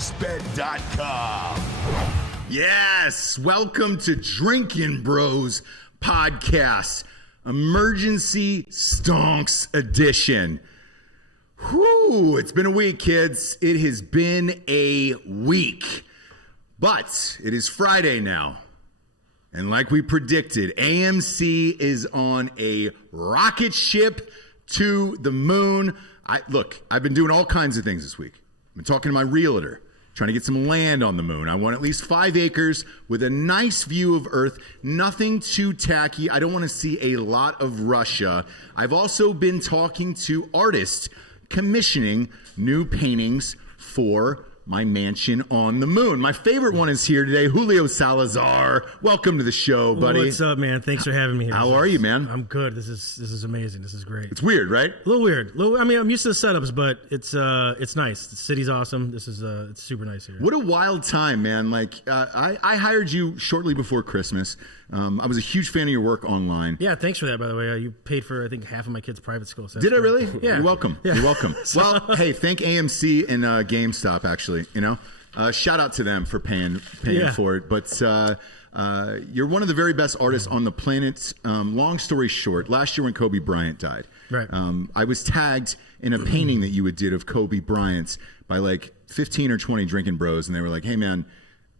StonksBed.com. Yes, welcome to Drinkin Bros Podcast, Emergency Stonks Edition. Whew, it's been a week, kids. It has been a week. But it is Friday now. And like we predicted, AMC is on a rocket ship to the moon. I've been doing all kinds of things this week. I've been talking to my realtor, trying to get some land on the moon. I want at least 5 acres with a nice view of Earth, nothing too tacky. I don't want to see a lot of Russia. I've also been talking to artists commissioning new paintings for my mansion on the moon. My favorite one is here today, Julio Salazar. Welcome to the show, buddy. What's up, man? Thanks for having me here. How are you, man? I'm good. This is amazing. This is great. It's weird, right? A little weird. I mean, I'm used to the setups, but it's nice. The city's awesome. This is it's super nice here. What a wild time, man. Like I hired you shortly before Christmas. I was a huge fan of your work online. Yeah, thanks for that, by the way. You paid for, I think, half of my kids' private school. So did I really? Yeah. You're welcome. Yeah. You're welcome. Well, hey, thank AMC and GameStop, actually. You know, shout out to them for paying for it. But you're one of the very best artists on the planet. Long story short, last year when Kobe Bryant died, right. I was tagged in a painting that you did of Kobe Bryant by like 15 or 20 Drinkin Bros, and they were like, "Hey, man,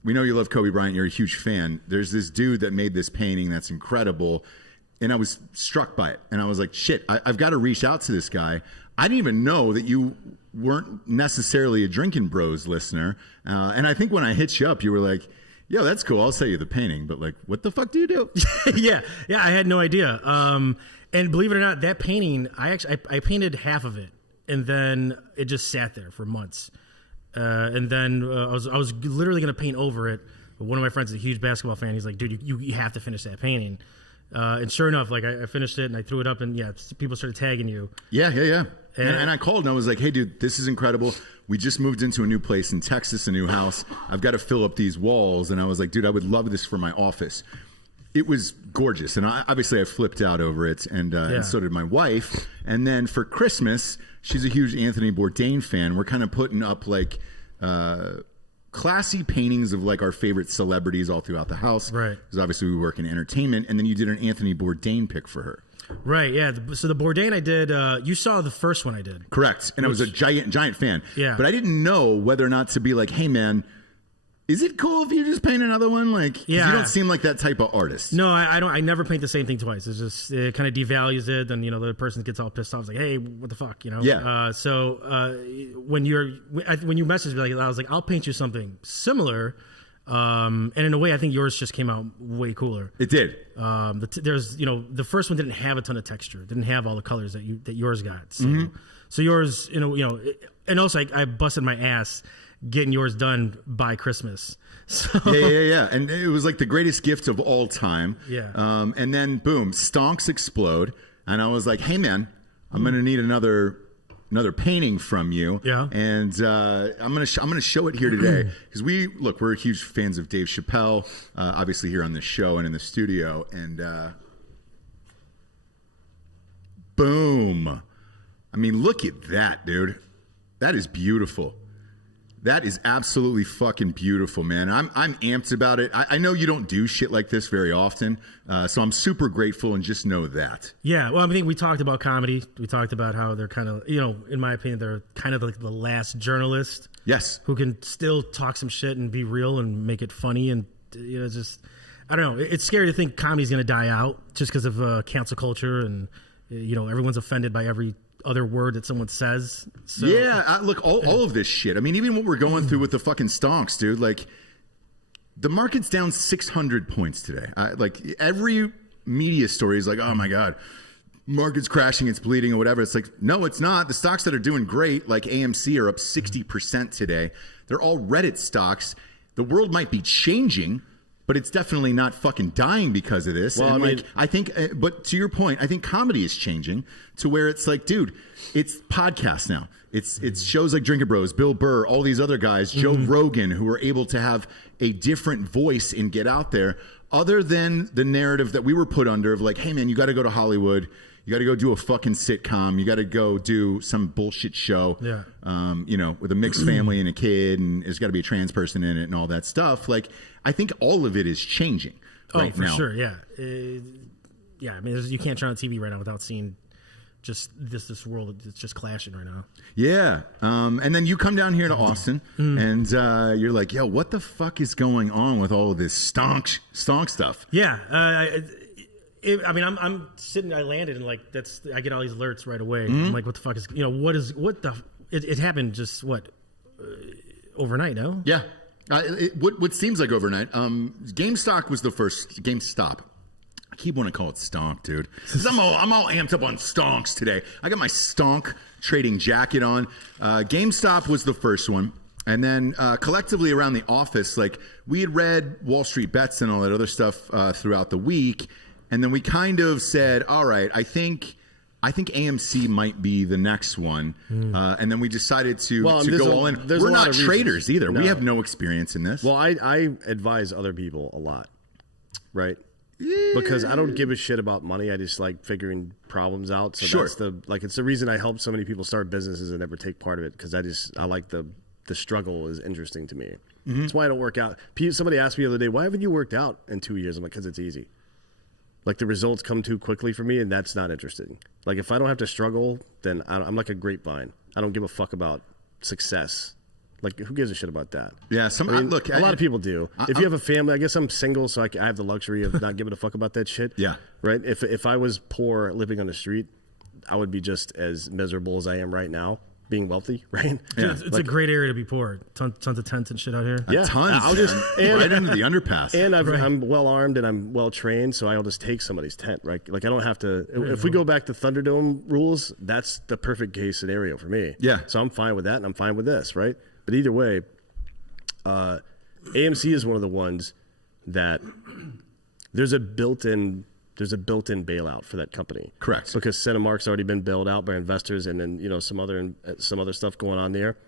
we know you love Kobe Bryant. You're a huge fan. There's this dude that made this painting that's incredible." And I was struck by it. And I was like, shit, I've got to reach out to this guy. I didn't even know that you weren't necessarily a Drinkin Bros listener. And I think when I hit you up, you were like, yo, that's cool. I'll sell you the painting. But like, what the fuck do you do? Yeah, I had no idea. And believe it or not, that painting, I painted half of it. And then it just sat there for months. And then I was literally going to paint over it. But one of my friends is a huge basketball fan. He's like, dude, you have to finish that painting. And sure enough, like I finished it and I threw it up, and yeah, people started tagging you. Yeah. And I called and I was like, hey, dude, this is incredible. We just moved into a new place in Texas, a new house. I've got to fill up these walls. And I was like, dude, I would love this for my office. It was gorgeous. And obviously I flipped out over it, and so did my wife. And then for Christmas, she's a huge Anthony Bourdain fan. We're kind of putting up like classy paintings of like our favorite celebrities all throughout the house. Right. Because obviously we work in entertainment. And then you did an Anthony Bourdain pick for her. Right, yeah. So the Bourdain I did, you saw the first one I did. Correct. And I was a giant fan. Yeah. But I didn't know whether or not to be like, hey, man, is it cool if you just paint another one? Like, you don't seem like that type of artist. No, I don't. I never paint the same thing twice. It's just, it kind of devalues it. Then, the person gets all pissed off. It's like, hey, what the fuck, Yeah. When you messaged me, I was like, I'll paint you something similar. And in a way, I think yours just came out way cooler. It did. There's, the first one didn't have a ton of texture. Didn't have all the colors that yours got. So, so yours, and also I busted my ass getting yours done by Christmas. So. Yeah. And it was like the greatest gift of all time. Yeah. And then boom, Stonks explode. And I was like, hey man, I'm going to need another painting from you. Yeah. And I'm gonna show it here today because we're huge fans of Dave Chappelle, obviously here on this show and in the studio. And boom. I mean, look at that, dude. That is beautiful. That is absolutely fucking beautiful, man. I'm amped about it. I know you don't do shit like this very often, so I'm super grateful, and just know that. Yeah, well, I think we talked about comedy. We talked about how they're kind of, in my opinion, they're kind of like the last journalist. Yes. Who can still talk some shit and be real and make it funny, and just, I don't know. It's scary to think comedy's going to die out just because of cancel culture, and everyone's offended by every other word that someone says. So. Yeah, look, all of this shit. I mean, even what we're going through with the fucking stonks, dude. Like, the market's down 600 points today. Like, every media story is like, oh my god, market's crashing, it's bleeding, or whatever. It's like, no, it's not. The stocks that are doing great, like AMC, are up 60% today. They're all Reddit stocks. The world might be changing, but it's definitely not fucking dying because of this. Well, and I think, but to your point, I think comedy is changing to where it's like, dude, it's podcasts now. It's shows like Drinkin Bros, Bill Burr, all these other guys, Joe Rogan, who are able to have a different voice and get out there, other than the narrative that we were put under of like, hey man, you got to go to Hollywood. you got to go do a fucking sitcom. You got to go do some bullshit show. Yeah. You know, with a mixed family and a kid, and there's got to be a trans person in it and all that stuff. Like, I think all of it is changing. Right for now. sure. Yeah. Yeah. I mean, you can't turn on TV right now without seeing just this world that's just clashing right now. Yeah. And then you come down here to Austin and you're like, yo, what the fuck is going on with all of this stonk stuff? Yeah. I mean, I'm sitting, I landed and like, I get all these alerts right away. I'm like, what the fuck is, it happened just overnight, no? Yeah. What seems like overnight. GameStop was the first. GameStop. I keep wanting to call it stonk, dude. 'Cause I'm all amped up on stonks today. I got my stonk trading jacket on. GameStop was the first one. And then collectively around the office, like we had read Wall Street Bets and all that other stuff throughout the week. And then we kind of said, all right, I think AMC might be the next one. And then we decided to go all in. We're not traders either. No. We have no experience in this. Well, I advise other people a lot, right? Because I don't give a shit about money. I just like figuring problems out. So sure. It's the reason I help so many people start businesses and never take part of it, because I like the struggle is interesting to me. That's why I don't work out. Somebody asked me the other day, why haven't you worked out in 2 years? I'm like, because it's easy. Like the results come too quickly for me, and that's not interesting. Like if I don't have to struggle, then I'm like a grapevine. I don't give a fuck about success. Like who gives a shit about that? Yeah, look, a lot of people do. If you have a family, I guess I'm single, so I have the luxury of not giving a fuck about that shit. Yeah, right. If I was poor, living on the street, I would be just as miserable as I am right now, being wealthy. Right? Yeah. It's a great area to be poor. Tons of tents and shit out here. Yeah, tons. Right under the underpass. And I'm well armed and I'm well trained, so I'll just take somebody's tent. Right? Like I don't have to. If we go back to Thunderdome rules, that's the perfect case scenario for me. Yeah. So I'm fine with that, and I'm fine with this. Right? But either way, AMC is one of the ones that there's a built-in bailout for that company. Correct. Because Cinemark's already been bailed out by investors, and then some other stuff going on there.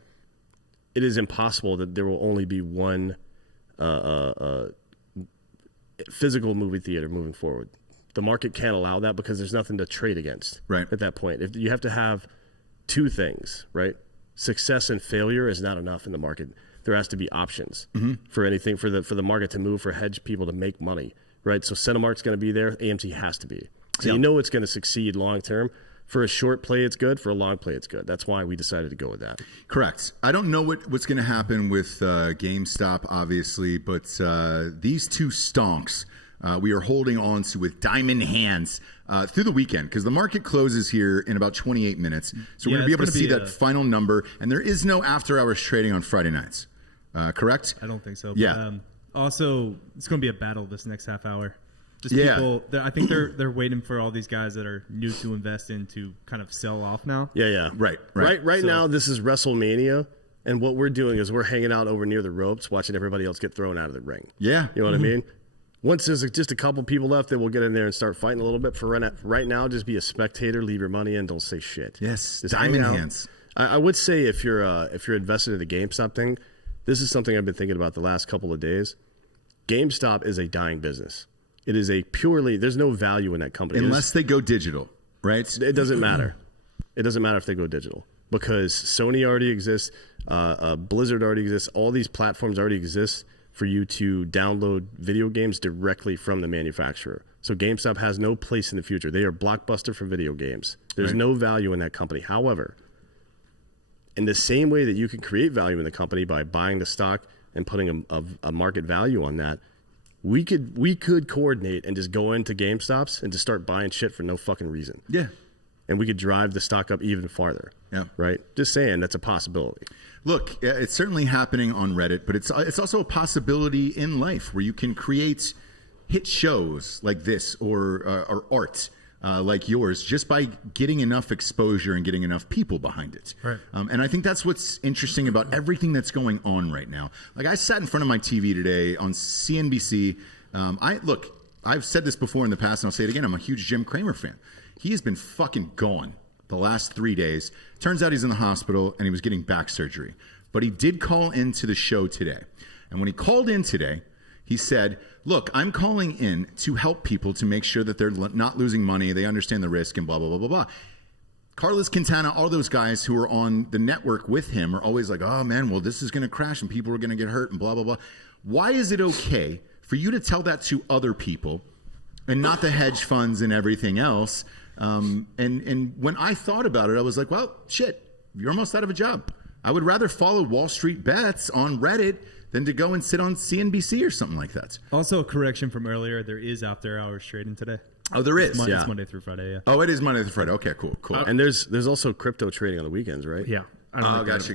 It is impossible that there will only be one physical movie theater moving forward. The market can't allow that because there's nothing to trade against. Right. At that point, if you have to have two things, right? Success and failure is not enough in the market. There has to be options for anything, for the market to move, for hedge people to make money, right? So Cinemark's going to be there. AMC has to be. So it's going to succeed long term. For a short play, it's good. For a long play, it's good. That's why we decided to go with that. Correct. I don't know what's going to happen with GameStop, obviously, but these two stonks we are holding on to with diamond hands through the weekend, because the market closes here in about 28 minutes. So we're going to be able to see that final number. And there is no after-hours trading on Friday nights. Correct? I don't think so. Yeah. But, also, it's going to be a battle this next half hour. Just people. I think they're waiting for all these guys that are new to invest in to kind of sell off now. Yeah. Right now, this is WrestleMania, and what we're doing is we're hanging out over near the ropes, watching everybody else get thrown out of the ring. Yeah. You know what I mean? Once there's just a couple people left, then we'll get in there and start fighting a little bit. For right now, just be a spectator, leave your money in, don't say shit. Yes, just diamond hands. I would say if you're invested in the GameStop thing, this is something I've been thinking about the last couple of days. GameStop is a dying business. It is there's no value in that company. Unless they go digital, right? It doesn't matter. It doesn't matter if they go digital, because Sony already exists, Blizzard already exists, all these platforms already exist for you to download video games directly from the manufacturer. So GameStop has no place in the future. They are Blockbuster for video games. There's no value in that company. However, in the same way that you can create value in the company by buying the stock and putting a market value on that, we could coordinate and just go into GameStops and just start buying shit for no fucking reason. Yeah. And we could drive the stock up even farther. Yeah. Right? Just saying, that's a possibility. Look, it's certainly happening on Reddit, but it's also a possibility in life where you can create hit shows like this or art like yours just by getting enough exposure and getting enough people behind it. Right. And I think that's what's interesting about everything that's going on right now. Like I sat in front of my TV today on CNBC. I've said this before in the past, and I'll say it again. I'm a huge Jim Cramer fan. He has been fucking gone the last 3 days. Turns out he's in the hospital and he was getting back surgery. But he did call into the show today. And when he called in today, He said, look, I'm calling in to help people to make sure that they're not losing money. They understand the risk and blah, blah, blah, blah, blah. Carlos Quintana, all those guys who are on the network with him are always like, oh, man, well, this is going to crash and people are going to get hurt and blah, blah, blah. Why is it okay for you to tell that to other people and not the hedge funds and everything else? And when I thought about it, I was like, well, shit, you're almost out of a job. I would rather follow Wall Street Bets on Reddit than to go and sit on CNBC or something like that. Also, a correction from earlier, there is after hours trading today. Oh, there is. It's Monday through Friday, yeah. Oh, it is Monday through Friday. Okay, cool. And there's also crypto trading on the weekends, right? Yeah. Oh, gotcha.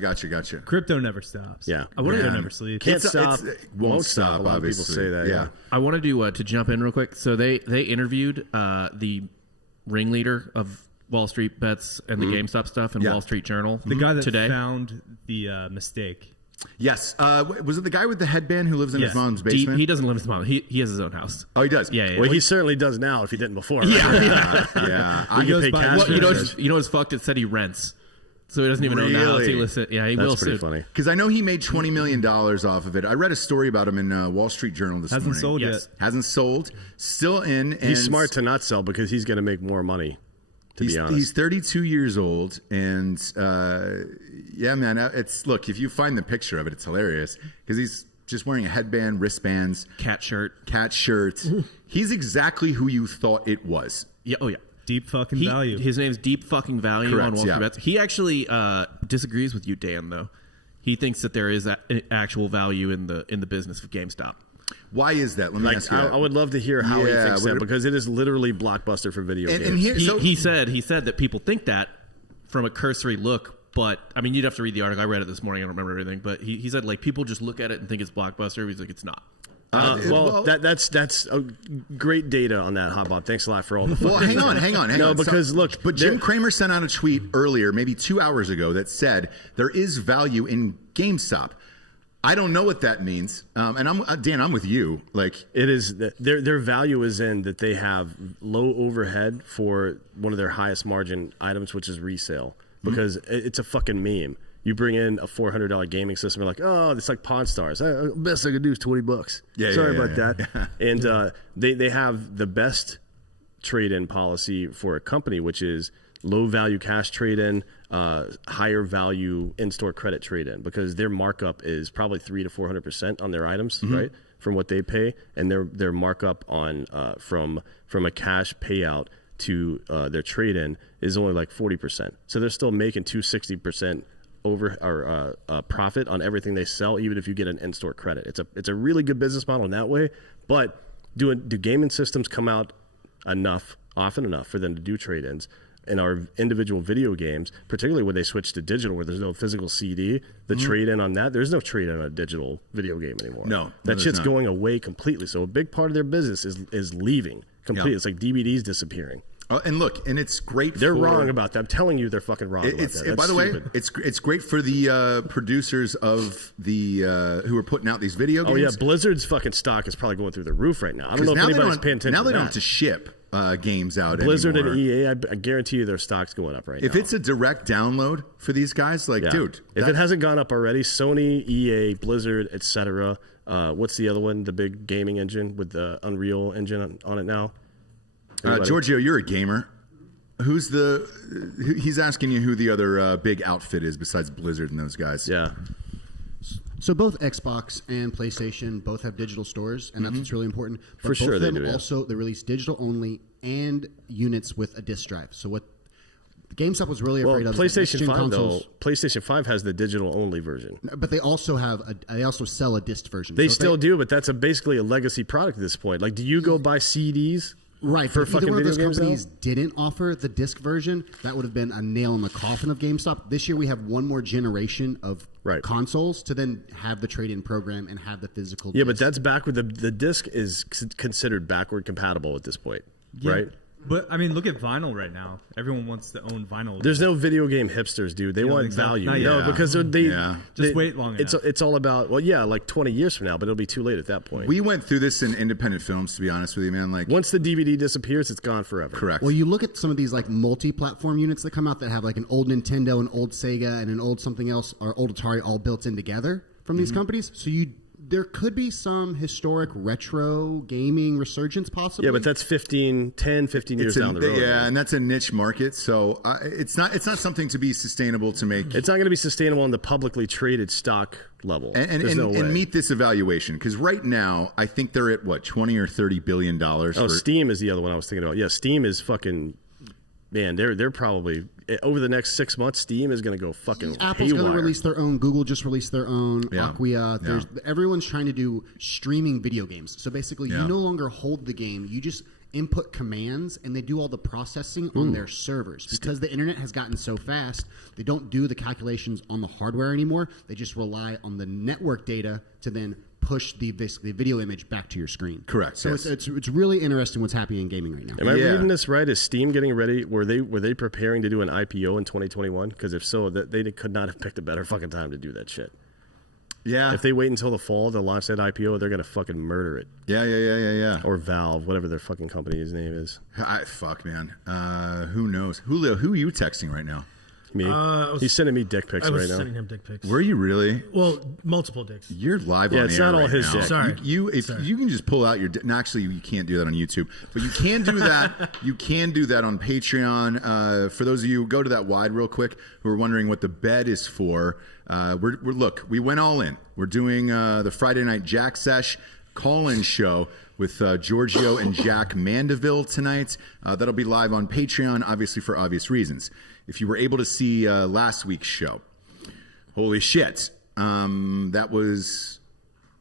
Crypto never stops. Yeah. Crypto never sleeps. Can't stop. It won't stop, A lot obviously. of people say that, yeah. I wanted to jump in real quick. So they interviewed the ringleader of Wall Street Bets and the GameStop stuff in Wall Street Journal. The guy that today. found the mistake. Yes. Was it the guy with the headband who lives in his mom's basement? He doesn't live in his mom. He has his own house. Oh, he does? Yeah. Well, he certainly does now if he didn't before. Right? Yeah. We get paid cash Well, for you know this. what's fucked? It said he rents. So he doesn't even own the house. He lives it. Yeah, he will That's pretty soon. funny. Because I know he made $20 million off of it. I read a story about him in Wall Street Journal this morning. Hasn't sold Yes. yet. Hasn't sold. Still in. And He's smart to not sell because he's going to make more money, to be honest. He's 32 years old. And yeah, man, look, if you find the picture of it, it's hilarious. Because he's just wearing a headband, wristbands, Cat shirt. He's exactly who you thought it was. Yeah. Oh yeah. Deep fucking value. His name's Deep Fucking Value Correct, on Wall Street yeah. Bets. He actually disagrees with you, Dan. Though he thinks that there is actual value in the business of GameStop. Why is that? Let me ask you that. I would love to hear how he Yeah, thinks would that it- because it is literally blockbuster for video games. And here, He said that people think that from a cursory look. But I mean, you'd have to read the article. I read it this morning. I don't remember everything. But he said like people just look at it and think it's blockbuster. He's like, it's not. That's a great data on that, Hot Bob. Thanks a lot for all the. well, hang on. No, because look, but Jim Cramer sent out a tweet earlier, maybe 2 hours ago, that said there is value in GameStop. I don't know what that means, and I'm with you. Like it is their value is in that they have low overhead for one of their highest margin items, which is resale, because it's a fucking meme. You bring in a $400 gaming system, you're like, oh, it's like Pawn Stars. Best I could do is $20. Sorry about that. And they have the best trade-in policy for a company, which is low value cash trade-in, higher value in-store credit trade-in, because their markup is probably 300 to 400% on their items, right, from what they pay, and their markup on from a cash payout to their trade-in is only like 40%. So they're still making 260% profit on everything they sell, even if you get an in-store credit. It's a really good business model in that way. But do gaming systems come out often enough for them to do trade-ins? In our individual video games, particularly when they switch to digital, where there's no physical CD, the trade-in on that, there's no trade-in on a digital video game anymore. No, that shit's not. going away completely. So a big part of their business is leaving completely. It's like DVDs disappearing. And look, and it's great. They're wrong about that. I'm telling you, they're fucking wrong about that. By the way, it's great for the producers of the who are putting out these video games. Oh yeah, Blizzard's fucking stock is probably going through the roof right now. I don't know if anybody's paying attention. Now they to don't that. have to ship games out. Blizzard anymore. and EA, I guarantee you their stock's going up right now. If it's a direct download for these guys, like, dude, if it hasn't gone up already, Sony, EA, Blizzard, etc. What's the other one? The big gaming engine with the Unreal Engine on it now. Giorgio, you're a gamer. He's asking you who the other big outfit is besides Blizzard and those guys. Yeah. So both Xbox and PlayStation both have digital stores, and that's what's really important. But For sure both they of them do, yeah. also they release digital only and units with a disc drive. So what GameStop was really afraid of is that PlayStation 5 consoles, though, PlayStation 5 has the digital only version. but they also have they also sell a disc version. They So if still do, but that's basically a legacy product at this point. Like, do you go buy CDs? Right, for if either fucking one of those video games companies now? didn't offer the disc version, that would have been a nail in the coffin of GameStop. This year we have one more generation of consoles to then have the trade-in program and have the physical Yeah, disc. but that's backward. The disc is considered backward compatible at this point, right? But I mean, look at vinyl right now. Everyone wants to own vinyl. There's no video game hipsters, dude. They don't want think so? value. Not yet. No, because Just wait long enough. It's all about, well, yeah, like 20 years from now, but it'll be too late at that point. We went through this in independent films, to be honest with you, man. Like, Once the DVD disappears, it's gone forever. correct. Well, you look at some of these like multi-platform units that come out that have like an old Nintendo, an old Sega, and an old something else, or old Atari all built in together from these companies. So there could be some historic retro gaming resurgence possibly. Yeah, but that's 10, 15 years down the road. Yeah, and that's a niche market, so it's not something to be sustainable to make. It's not going to be sustainable on the publicly traded stock level. And meet this evaluation, because right now I think they're at what, 20 or 30 billion dollars. Oh, Steam is the other one I was thinking about. Yeah, Steam is fucking. Man, they're probably over the next 6 months. Steam is going to go fucking. Apple's going to release their own. Google just released their own. Yeah. Acquia. Yeah. Everyone's trying to do streaming video games. So basically, you no longer hold the game. You just input commands, and they do all the processing on their servers. Because the internet has gotten so fast, they don't do the calculations on the hardware anymore. They just rely on the network data to then push the video image back to your screen. Correct. So it's really interesting what's happening in gaming right now. Am I reading this right? Is Steam getting ready? Were they preparing to do an IPO in 2021? Because if so, they could not have picked a better fucking time to do that shit. Yeah. If they wait until the fall to launch that IPO, they're gonna fucking murder it. Yeah. Or Valve, whatever their fucking company's name is. Fuck, man. Who knows? Julio, who are you texting right now? Me. He's sending me dick pics right now. I was sending him dick pics. Were you really? Well, multiple dicks. You're live on Yeah, the it's air not all right his now. dick. Sorry. If you can just pull out your no, actually you can't do that on YouTube, but you can do that. You can do that on Patreon. For those of you, go to that wide real quick, who are wondering what the bed is for. Look, we went all in. We're doing the Friday night Jack Sesh call-in show with Giorgio and Jack Mandeville tonight. That'll be live on Patreon, obviously for obvious reasons. If you were able to see last week's show, holy shit, that was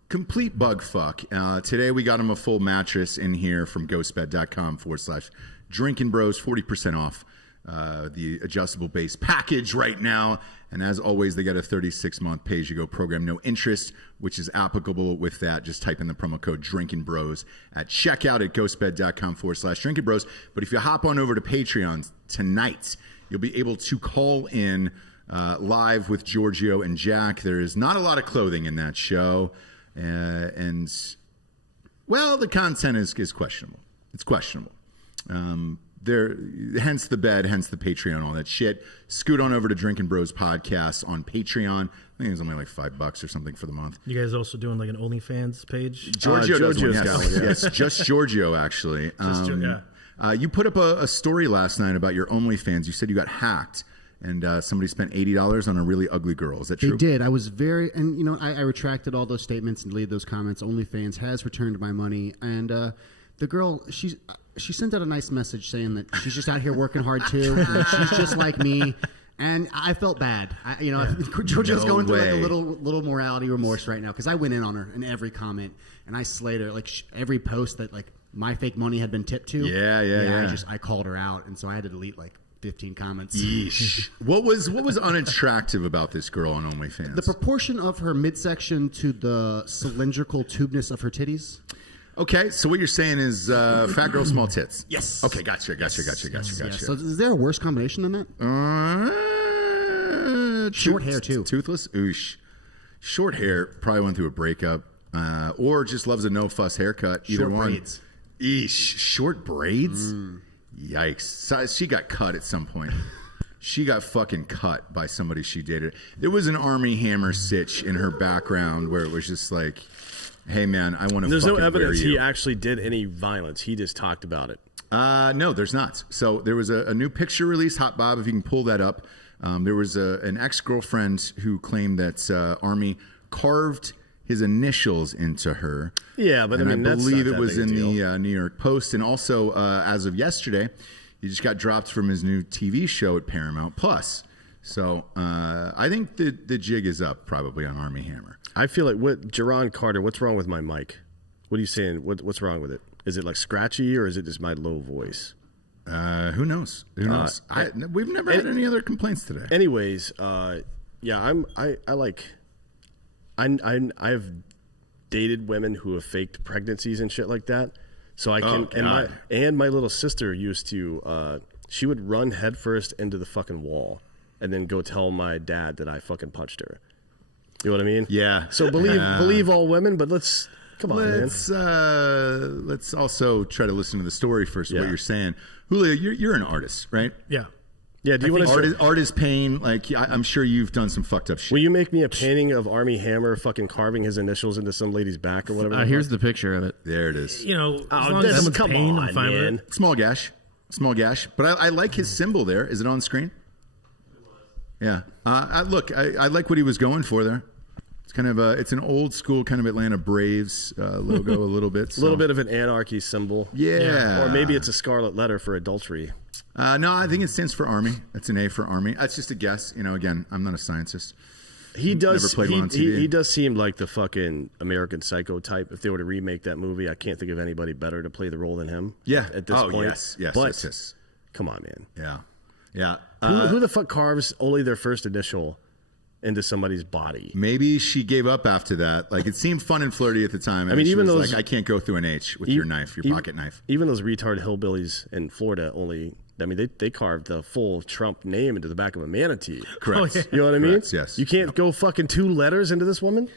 complete bug fuck. Today we got him a full mattress in here from ghostbed.com/Drinkin Bros, 40% off the adjustable base package right now. And as always, they got a 36-month pay-as-you-go program, no interest, which is applicable with that. Just type in the promo code Drinkin Bros at checkout at ghostbed.com/Drinkin Bros. But if you hop on over to Patreon tonight, you'll be able to call in live with Giorgio and Jack. There is not a lot of clothing in that show. And, well, the content is questionable. It's questionable. Hence the bed, hence the Patreon, all that shit. Scoot on over to Drinkin Bros podcast on Patreon. I think it's only like $5 or something for the month. You guys also doing like an OnlyFans page? Giorgio's got one, yes, just Giorgio actually. You put up a story last night about your OnlyFans. You said you got hacked, and somebody spent $80 on a really ugly girl. Is that true? They did. I was very, and I retracted all those statements and deleted those comments. OnlyFans has returned my money, and the girl, she sent out a nice message saying that she's just out here working hard too. And she's just like me, and I felt bad. Georgia's going through like a little morality remorse right now because I went in on her in every comment and I slayed her. Like every post that like my fake money had been tipped to. Yeah. I called her out, and so I had to delete like 15 comments. Yeesh. What was unattractive about this girl on OnlyFans? The proportion of her midsection to the cylindrical tubeness of her titties. Okay, so what you're saying is fat girl, small tits. Yes. Okay, gotcha. Yeah, so is there a worse combination than that? Short hair too. Toothless? Oosh. Short hair, probably went through a breakup, or just loves a no fuss haircut. Either Short one. braids. Eesh. Short braids? Yikes. So she got cut at some point. She got fucking cut by somebody she dated. There was an Armie Hammer sitch in her background where it was just like, hey man, I want to. There's no evidence he actually did any violence. He just talked about it. No, there's not. So there was a new picture release. Hot Bob, if you can pull that up. There was an ex-girlfriend who claimed that Armie carved his initials into her. Yeah, but and I believe it was in deal. the New York Post, and also as of yesterday, he just got dropped from his new TV show at Paramount Plus. So I think the jig is up probably on Armie Hammer. I feel like Jerron Carter, what's wrong with my mic? What are you saying? What's wrong with it? Is it like scratchy or is it just my low voice? Who knows? Who knows? We've never had any other complaints today. Anyways, yeah, I've dated women who have faked pregnancies and shit like that. So I can, and my little sister used to, she would run headfirst into the fucking wall and then go tell my dad that I fucking punched her. You know what I mean? Yeah. So believe all women, but come on, man. Let's also try to listen to the story first. Yeah. What you're saying, Julio, you're an artist, right? Yeah. Yeah, do you want to? Art is pain. Like I'm sure you've done some fucked up shit. Will you make me a painting of Armie Hammer fucking carving his initials into some lady's back or whatever? Here's the picture of it. There it is. You know, as long as someone's come pain, on, I'm fine with man. it. Small gash. But I like his symbol there. Is it on screen? Yeah. I like what he was going for there. It's kind of it's an old school kind of Atlanta Braves logo a little bit. A little bit of an anarchy symbol. Yeah. Or maybe it's a scarlet letter for adultery. No, I think it stands for Army. It's an A for Army. That's just a guess. You know, again, I'm not a scientist. He does. Never played one on TV. He does seem like the fucking American Psycho type. If they were to remake that movie, I can't think of anybody better to play the role than him. Yeah. At this point. Yes. But Yes. come on, man. Yeah. Who the fuck carves only their first initial into somebody's body? Maybe she gave up after that. Like it seemed fun and flirty at the time. And mean, she even was those like, I can't go through an H with your knife, your pocket knife. Even those retard hillbillies in Florida only. I mean, they carved the full Trump name into the back of a manatee. Correct. Oh, yeah. You know what I mean? Correct, yes. You can't go fucking 2 letters into this woman.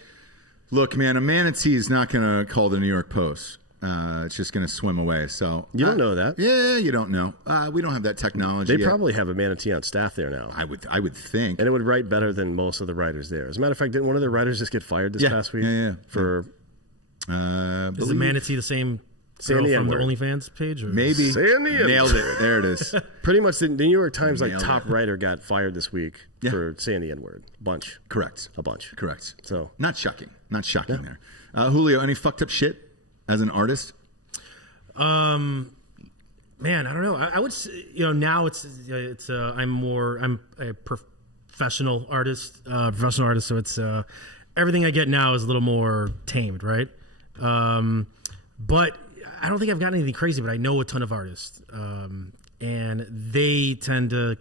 Look, man, a manatee is not going to call the New York Post. It's just going to swim away. So You don't know that. Yeah, you don't know. We don't have that technology. They yet. probably have a manatee on staff there now. I would think. And it would write better than most of the writers there. As a matter of fact, didn't one of the writers just get fired this past week? Yeah. For Is the manatee the same girl the from the N-word. OnlyFans page? Or? Maybe Saying the nailed it. There it is. pretty much the New York Times Nailed top it. writer got fired this week Yeah. for saying the N-word. A bunch. Correct. Correct. So Not shocking. Not shocking there. Julio, any fucked up shit as an artist? Man, I don't know. I would say, now it's I'm a professional artist, so it's everything I get now is a little more tamed, right? But I don't think I've gotten anything crazy, but I know a ton of artists, and they tend to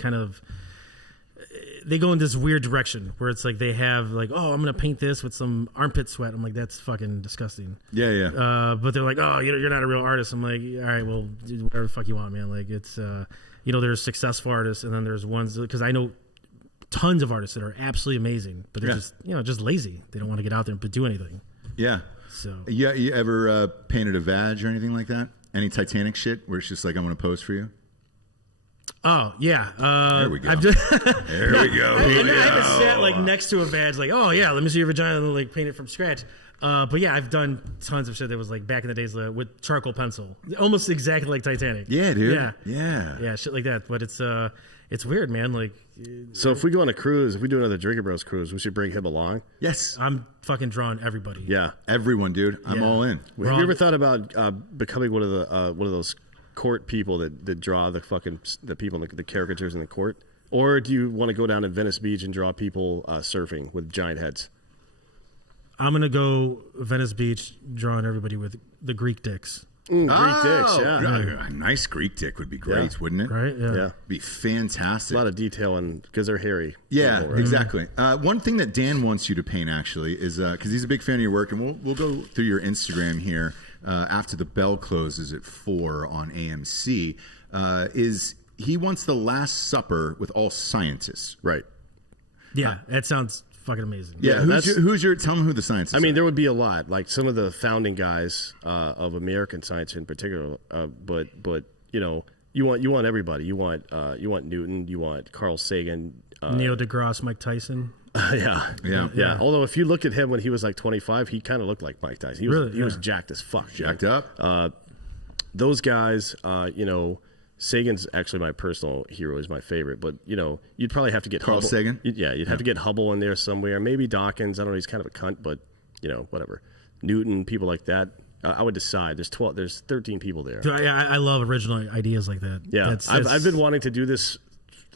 they go in this weird direction where it's like they have like, oh, I'm gonna paint this with some armpit sweat. I'm like, that's fucking disgusting. Yeah. But they're like, oh, you're not a real artist. I'm like, all right, well, do whatever the fuck you want, man. Like it's, there's successful artists, and then there's ones because I know tons of artists that are absolutely amazing, but they're just lazy. They don't want to get out there and do anything. Yeah. So Yeah. You ever painted a vag or anything like that? Any Titanic shit where it's just like, I want to pose for you? oh yeah, There we go. I've just, There we go. I haven't sat like next to a badge like, oh yeah, let me see your vagina and like paint it from scratch. But yeah, I've done tons of shit that was like back in the days with charcoal pencil, almost exactly like Titanic. Yeah, dude. Yeah, shit like that. But it's weird, man. Like, So if we go on a cruise, if we do another Drinkin' Bros cruise, we should bring him along. Yes. I'm fucking drawing everybody. Yeah. Everyone, dude. I'm all in. Have you ever thought about becoming one of those court people that draw the people, the caricatures in the court? Or do you want to go down to Venice Beach and draw people surfing with giant heads? I'm gonna go Venice Beach, drawing everybody with the Greek dicks. Greek dicks, yeah. A nice Greek dick would be great, Yeah. wouldn't it? Right? Yeah. Yeah. Be fantastic. A lot of detail because they're hairy. Yeah, People, right? exactly. One thing that Dan wants you to paint actually is because he's a big fan of your work, and we'll go through your Instagram here after the bell closes at 4 on AMC. Is he wants the Last Supper with all scientists? Right. Yeah, that sounds fucking amazing. Yeah. Who's your? Tell him who the scientists. I mean, are. there would be a lot, like some of the founding guys of American science in particular. But you want everybody. You want Newton. You want Carl Sagan. Neil deGrasse, Mike Tyson. Yeah. Although if you look at him when he was like 25, he kind of looked like Mike Tyson. He was jacked as fuck. Jacked up. Those guys, Sagan's actually my personal hero. He's my favorite. But you'd probably have to get Carl Hubble. Sagan. You'd have to get Hubble in there somewhere. Maybe Dawkins. I don't know. He's kind of a cunt, but whatever. Newton, people like that. I would decide. There's 13 people there. Dude, I love original ideas like that. Yeah, I've been wanting to do this.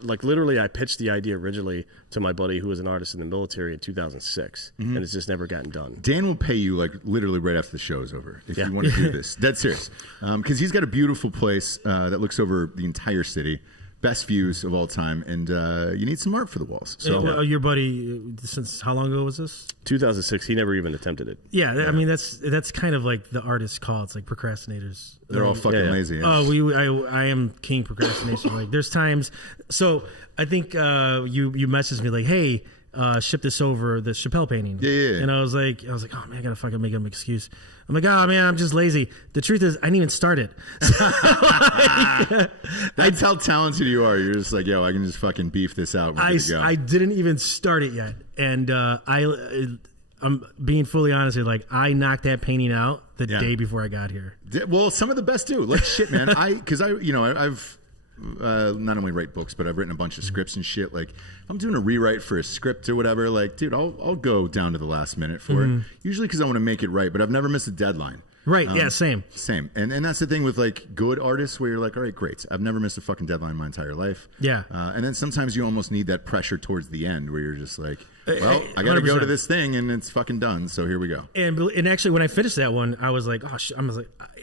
Like literally, I pitched the idea originally to my buddy who was an artist in the military in 2006, and it's just never gotten done. Dan will pay you like literally right after the show is over if you want to do this. Dead serious, because he's got a beautiful place that looks over the entire city, best views of all time, and you need some art for the walls. So your buddy, since how long ago was this? 2006. He never even attempted it. Yeah, I mean that's kind of like the artist call. It's like procrastinators. they're all fucking lazy. Yeah. Oh, I am king procrastination. Like there's times. So I think you messaged me like, hey, ship this over, the Chappelle painting. Yeah. And I was like, oh man, I gotta fucking make an excuse. I'm like, oh man, I'm just lazy. The truth is, I didn't even start it. That's how talented you are. You're just like, yo, I can just fucking beef this out. We're good to go. I didn't even start it yet, and I'm being fully honest here. Like, I knocked that painting out the day before I got here. Well, some of the best do. Like shit, man. I've not only write books, but I've written a bunch of scripts and shit. Like, I'm doing a rewrite for a script or whatever. Like, dude, I'll go down to the last minute for it. Usually because I want to make it right, but I've never missed a deadline. Right. Yeah. Same. And that's the thing with like good artists where you're like, all right, great. I've never missed a fucking deadline my entire life. Yeah. And then sometimes you almost need that pressure towards the end where you're just like, well, I got to go to this thing and it's fucking done. So here we go. And actually, when I finished that one, I was like,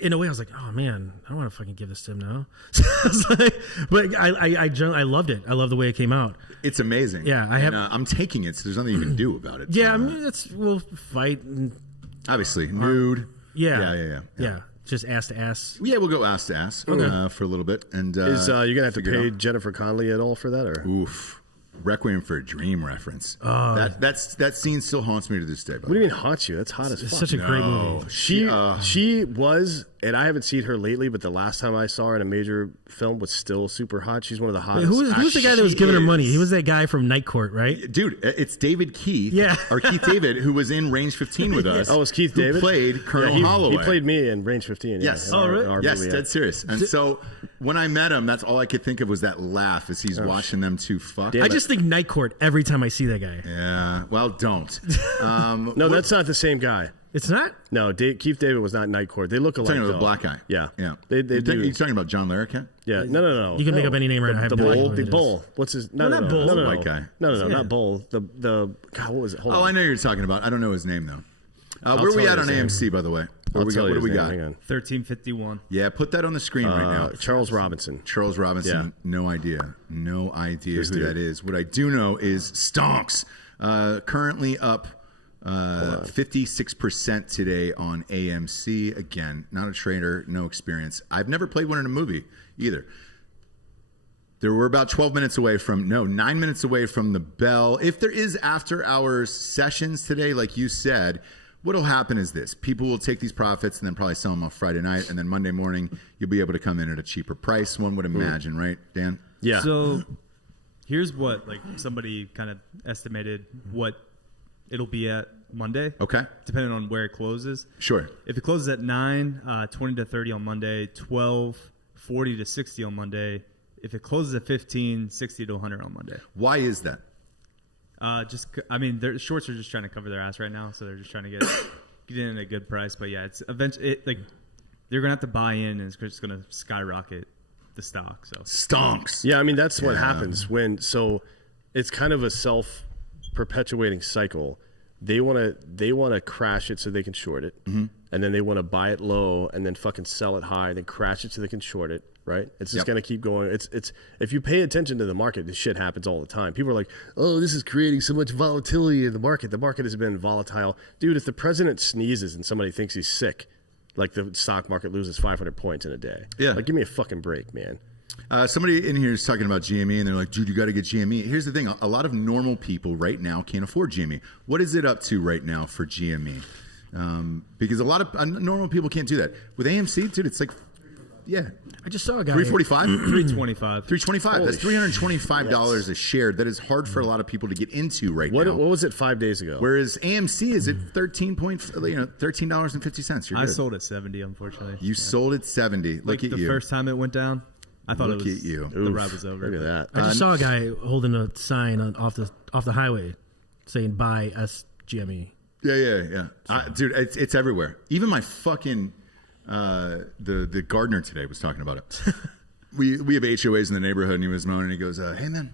in a way, I was like, oh man, I don't want to fucking give this to him now. So I was like, but I loved it. I love the way it came out. It's amazing. Yeah, I'm taking it, so there's nothing you can do about it. Yeah, I mean, we'll fight. And, obviously, nude. Yeah. Just ass to ass. Yeah, we'll go ass to ass for a little bit. And is you gonna have to pay Jennifer Connelly at all for that, or oof? Requiem for a Dream reference. That scene still haunts me to this day. What do you mean haunts you? That's hot as fuck. It's such a great movie. She was, and I haven't seen her lately, but the last time I saw her in a major film was still super hot. She's one of the hottest. Who's the guy that was giving her money? He was that guy from Night Court, right? Dude, it's David Keith. Yeah. Or Keith David, who was in Range 15 with us. Oh, it's Keith David? Who played Colonel Holloway. He played me in Range 15. Yes. Oh, really? Yes, dead serious. And so when I met him, that's all I could think of was that laugh as he's watching them two fuck. I just think Night Court every time I see that guy. Yeah. Well, don't. No, that's not the same guy. It's not? No, Keith David was not Night Court. They look alike. Talking about the black guy. Yeah. You're talking about John Larroquette? Yeah. No. You can make up any name right now. The Bull. What's his? No, Bull. No, white guy. No, not Bull. The God, what was it? Hold on. I know who you're talking about. I don't know his name though. Where are we at on AMC, by the way? What do we got? 1351. Yeah, put that on the screen right now. Charles Robinson. Yeah. No idea who that is. What I do know is Stonks, currently up 56% today on AMC. Again, not a trader, no experience. I've never played one in a movie either. We're about 9 minutes away from the bell. If there is after hours sessions today, like you said, what'll happen is this. People will take these profits and then probably sell them off Friday night, and then Monday morning you'll be able to come in at a cheaper price, one would imagine, right, Dan? Yeah. So here's what somebody kind of estimated what it'll be at Monday. Okay. Depending on where it closes. Sure. If it closes at 9, 20 to 30 on Monday, 12, 40 to 60 on Monday. If it closes at 15, 60 to 100 on Monday. Why is that? Their shorts are just trying to cover their ass right now, so they're just trying to get in at a good price. But yeah, it's eventually they're gonna have to buy in, and it's just gonna skyrocket the stock. So Stonks. Yeah, I mean that's what happens so it's kind of a self-perpetuating cycle. They want to crash it so they can short it, and then they want to buy it low and then fucking sell it high and then crash it so they can short it. Right? It's just going to keep going. It's if you pay attention to the market, this shit happens all the time. People are like, "Oh, this is creating so much volatility in the market." The market has been volatile, dude. If the president sneezes and somebody thinks he's sick, like the stock market loses 500 points in a day. Yeah, like give me a fucking break, man. Somebody in here is talking about GME, and they're like, "Dude, you got to get GME." Here's the thing: a lot of normal people right now can't afford GME. What is it up to right now for GME? Because a lot of normal people can't do that. With AMC, dude, it's like. Yeah. I just saw a guy. 345? 325. 325. That's $325 a share. That is hard for a lot of people to get into right now. What was it 5 days ago? Whereas AMC is at $13.50. I sold at 70, unfortunately. You sold at 70. Look at you. The first time it went down, I thought Look at you. The ride was over. Look at that. I just saw a guy holding a sign off the highway saying "Buy SGME." Yeah. Dude, it's everywhere. Even my fucking. The gardener today was talking about it. we have HOAs in the neighborhood, and he was moaning. He goes, "Hey man,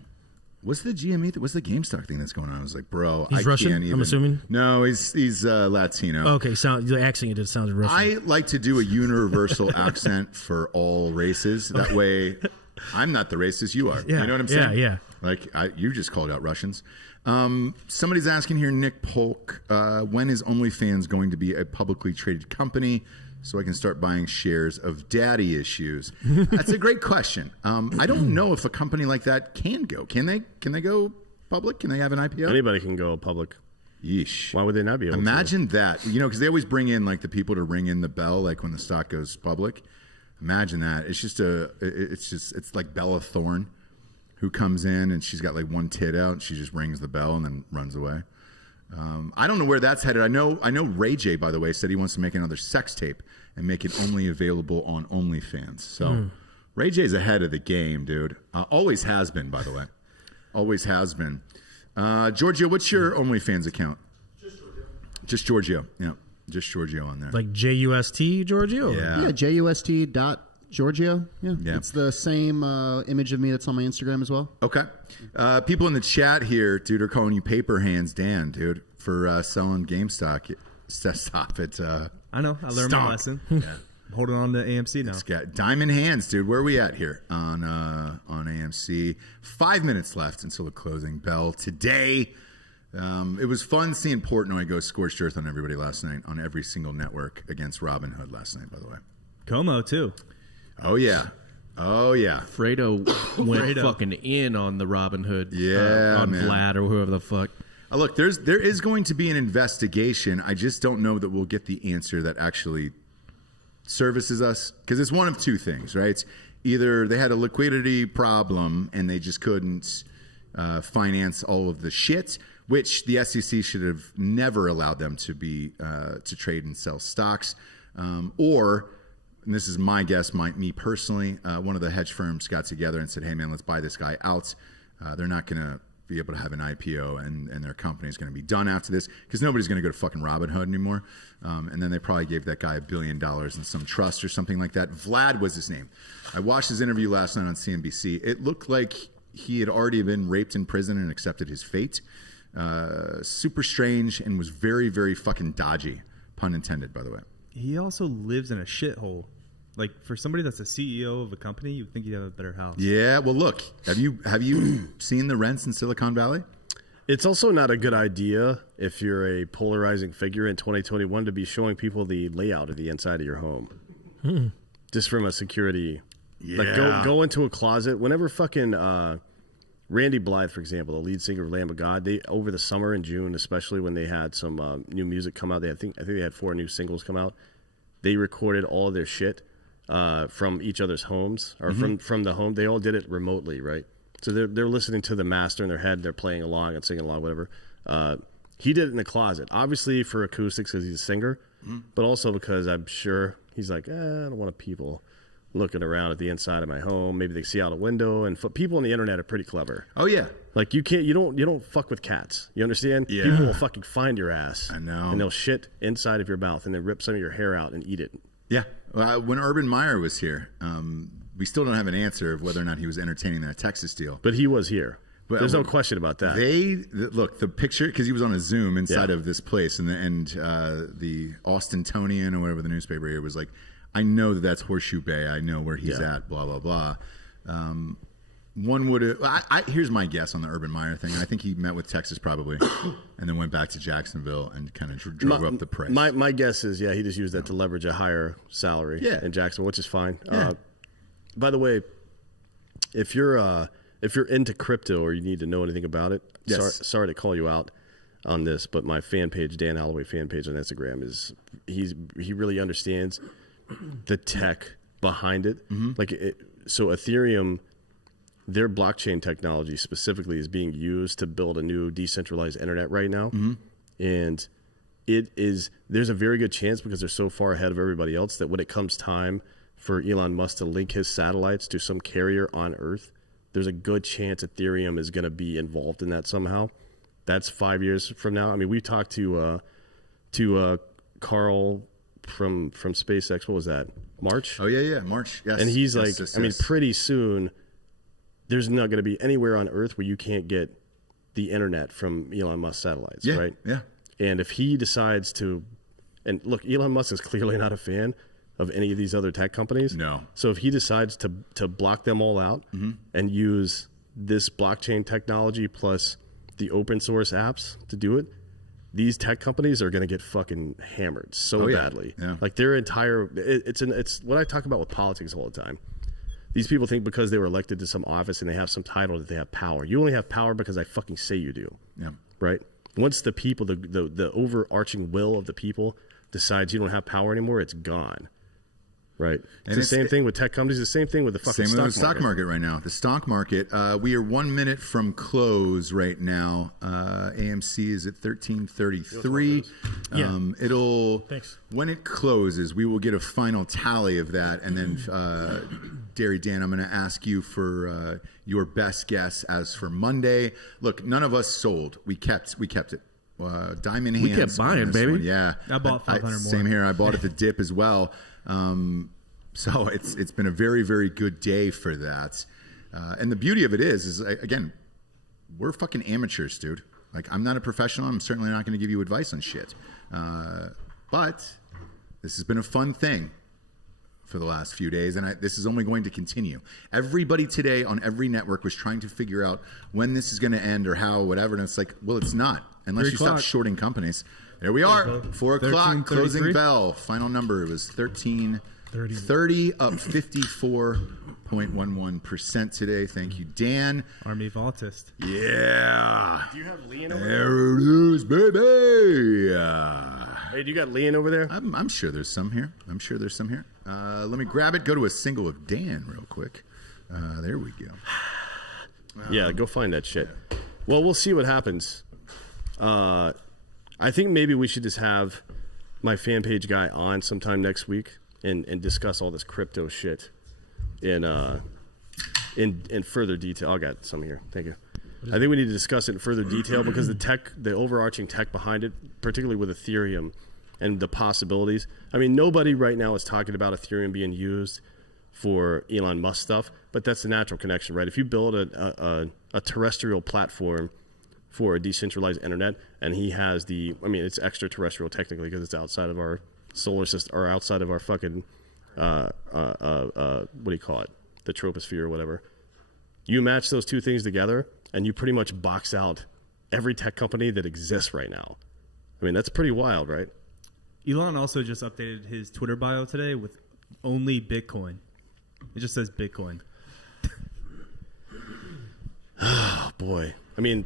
what's the GME? What's the GameStop thing that's going on?" I was like, "Bro, he's Russian. I'm assuming. No, he's Latino. Okay, the accent you did sounds Russian. I like to do a universal accent for all races. That way, I'm not the racist. You are. Yeah, you know what I'm saying? Yeah. Like you just called out Russians. Somebody's asking here, Nick Polk, when is OnlyFans going to be a publicly traded company? So I can start buying shares of Daddy Issues. That's a great question. I don't know if a company like that can go. Can they go public? Can they have an IPO? Anybody can go public. Yeesh. Why would they not be able Imagine that. Because they always bring in like the people to ring in the bell, like when the stock goes public. Imagine that. It's like Bella Thorne, who comes in and she's got like one tit out and she just rings the bell and then runs away. I don't know where that's headed. I know Ray J, by the way, said he wants to make another sex tape and make it only available on OnlyFans. So Ray J's ahead of the game, dude. Always has been, by the way. Always has been. Giorgio, what's your OnlyFans account? Just Giorgio. Yeah. Just Giorgio on there. Like JUST Giorgio? Yeah. JUST.Giorgio. Yeah. It's the same image of me that's on my Instagram as well. Okay. People in the chat here, dude, are calling you Paper Hands Dan, dude, for selling GameStop. Stop it. I know. I learned my lesson. Yeah. Holding on to AMC now. It's got diamond hands, dude. Where are we at here on AMC? 5 minutes left until the closing bell today. It was fun seeing Portnoy go scorched earth on everybody last night on every single network against Robinhood last night, by the way. Como, too. Oh, yeah. Fredo went fucking in on the Robinhood. Yeah, on man. Vlad or whoever the fuck. Look, there is going to be an investigation. I just don't know that we'll get the answer that actually services us, because it's one of two things, right? It's either they had a liquidity problem and they just couldn't finance all of the shit, which the SEC should have never allowed them to be to trade and sell stocks, or, and this is my guess, me personally, one of the hedge firms got together and said, hey man, let's buy this guy out. They're not going to be able to have an IPO and their company is going to be done after this because nobody's going to go to fucking Robinhood anymore. And then they probably gave that guy $1 billion in some trust or something like that. Vlad was his name. I watched his interview last night on CNBC. It looked like he had already been raped in prison and accepted his fate. Super strange and was very, very fucking dodgy. Pun intended, by the way. He also lives in a shithole. Like, for somebody that's a CEO of a company, you'd think he'd have a better house. Yeah, well, look, have you seen the rents in Silicon Valley? It's also not a good idea if you're a polarizing figure in 2021 to be showing people the layout of the inside of your home. Just from a security. Yeah. Like, go into a closet. Whenever fucking Randy Blythe, for example, the lead singer of Lamb of God, they over the summer in June, especially when they had some new music come out, I think they had 4 new singles come out. They recorded all of their shit from each other's homes or from the home. They all did it remotely, right? So they're listening to the master in their head. They're playing along and singing along, whatever. He did it in the closet, obviously for acoustics because he's a singer, but also because I'm sure he's like, I don't want people looking around at the inside of my home. Maybe they see out a window. And people on the internet are pretty clever. Oh yeah, like you don't fuck with cats. You understand? Yeah. People will fucking find your ass. I know. And they'll shit inside of your mouth and then rip some of your hair out and eat it. Yeah. When Urban Meyer was here, we still don't have an answer of whether or not he was entertaining that Texas deal. But he was here. But, there's no question about that. Look, the picture, because he was on a Zoom inside of this place, and the Austintonian or whatever the newspaper here was like, I know that's Horseshoe Bay. I know where he's at, blah, blah, blah. One would have, here's my guess on the Urban Meyer thing. I think he met with Texas probably and then went back to Jacksonville and kind of drove up the price. My guess is, he just used that to leverage a higher salary in Jacksonville, which is fine. Yeah. By the way, if you're into crypto or you need to know anything about it, sorry to call you out on this, but my fan page, Dan Holloway fan page on Instagram, he really understands the tech behind it. So Ethereum, their blockchain technology specifically is being used to build a new decentralized internet right now. And there's a very good chance, because they're so far ahead of everybody else, that when it comes time for Elon Musk to link his satellites to some carrier on Earth, there's a good chance Ethereum is going to be involved in that somehow. That's 5 years from now. I mean, we talked to Carl from SpaceX. What was that? March? Oh, yeah, March. Yes. And he's yes. I mean, pretty soon, there's not going to be anywhere on Earth where you can't get the internet from Elon Musk satellites, right? Yeah. And if he decides to, and look, Elon Musk is clearly not a fan of any of these other tech companies. No. So if he decides to block them all out and use this blockchain technology plus the open source apps to do it, these tech companies are going to get fucking hammered so badly. Yeah. Like their entire, it's what I talk about with politics all the time. These people think because they were elected to some office and they have some title that they have power. You only have power because I fucking say you do. Yeah. Right? Once the people, the overarching will of the people decides you don't have power anymore, it's gone. Right? It's the same thing with tech companies. The same thing with the fucking stock market right now. The stock market, we are 1 minute from close right now. AMC is at 1333. It'll Thanks. when it closes, we will get a final tally of that, and then Dairy Dan, I'm going to ask you for your best guess as for Monday. Look, none of us sold. We kept it. Diamond hands. We kept buying, on this baby. one. Yeah, I bought 500 more. Same here. I bought at the dip as well. So it's been a very, very good day for that. And the beauty of it is again, we're fucking amateurs, dude. Like, I'm not a professional. I'm certainly not going to give you advice on shit. But this has been a fun thing for the last few days, and this is only going to continue. Everybody today on every network was trying to figure out when this is going to end or how, whatever, and it's like, well, it's not, unless you stop shorting companies. There we are, 4 o'clock, closing bell. Final number, it was 1330, up 54.11% today. Thank you, Dan. Army Vaultist. Yeah. Do you have Leon over There it is, baby. Hey, do you got Leon over there? I'm sure there's some here. Let me grab it. Go to a single of Dan real quick. There we go. Yeah, go find that shit. Well, we'll see what happens. I think maybe we should just have my fan page guy on sometime next week and discuss all this crypto shit in further detail. I got some here. Thank you. I think we need to discuss it in further detail because the overarching tech behind it, particularly with Ethereum and the possibilities. I mean, nobody right now is talking about Ethereum being used for Elon Musk stuff, but that's the natural connection, right? If you build a terrestrial platform for a decentralized internet, and he has it's extraterrestrial technically because it's outside of our solar system or outside of our fucking what do you call it, the troposphere or whatever. You match those two things together and you pretty much box out every tech company that exists right now. I mean, that's pretty wild, right? Elon also just updated his Twitter bio today with only Bitcoin. It just says Bitcoin. Oh boy, I mean,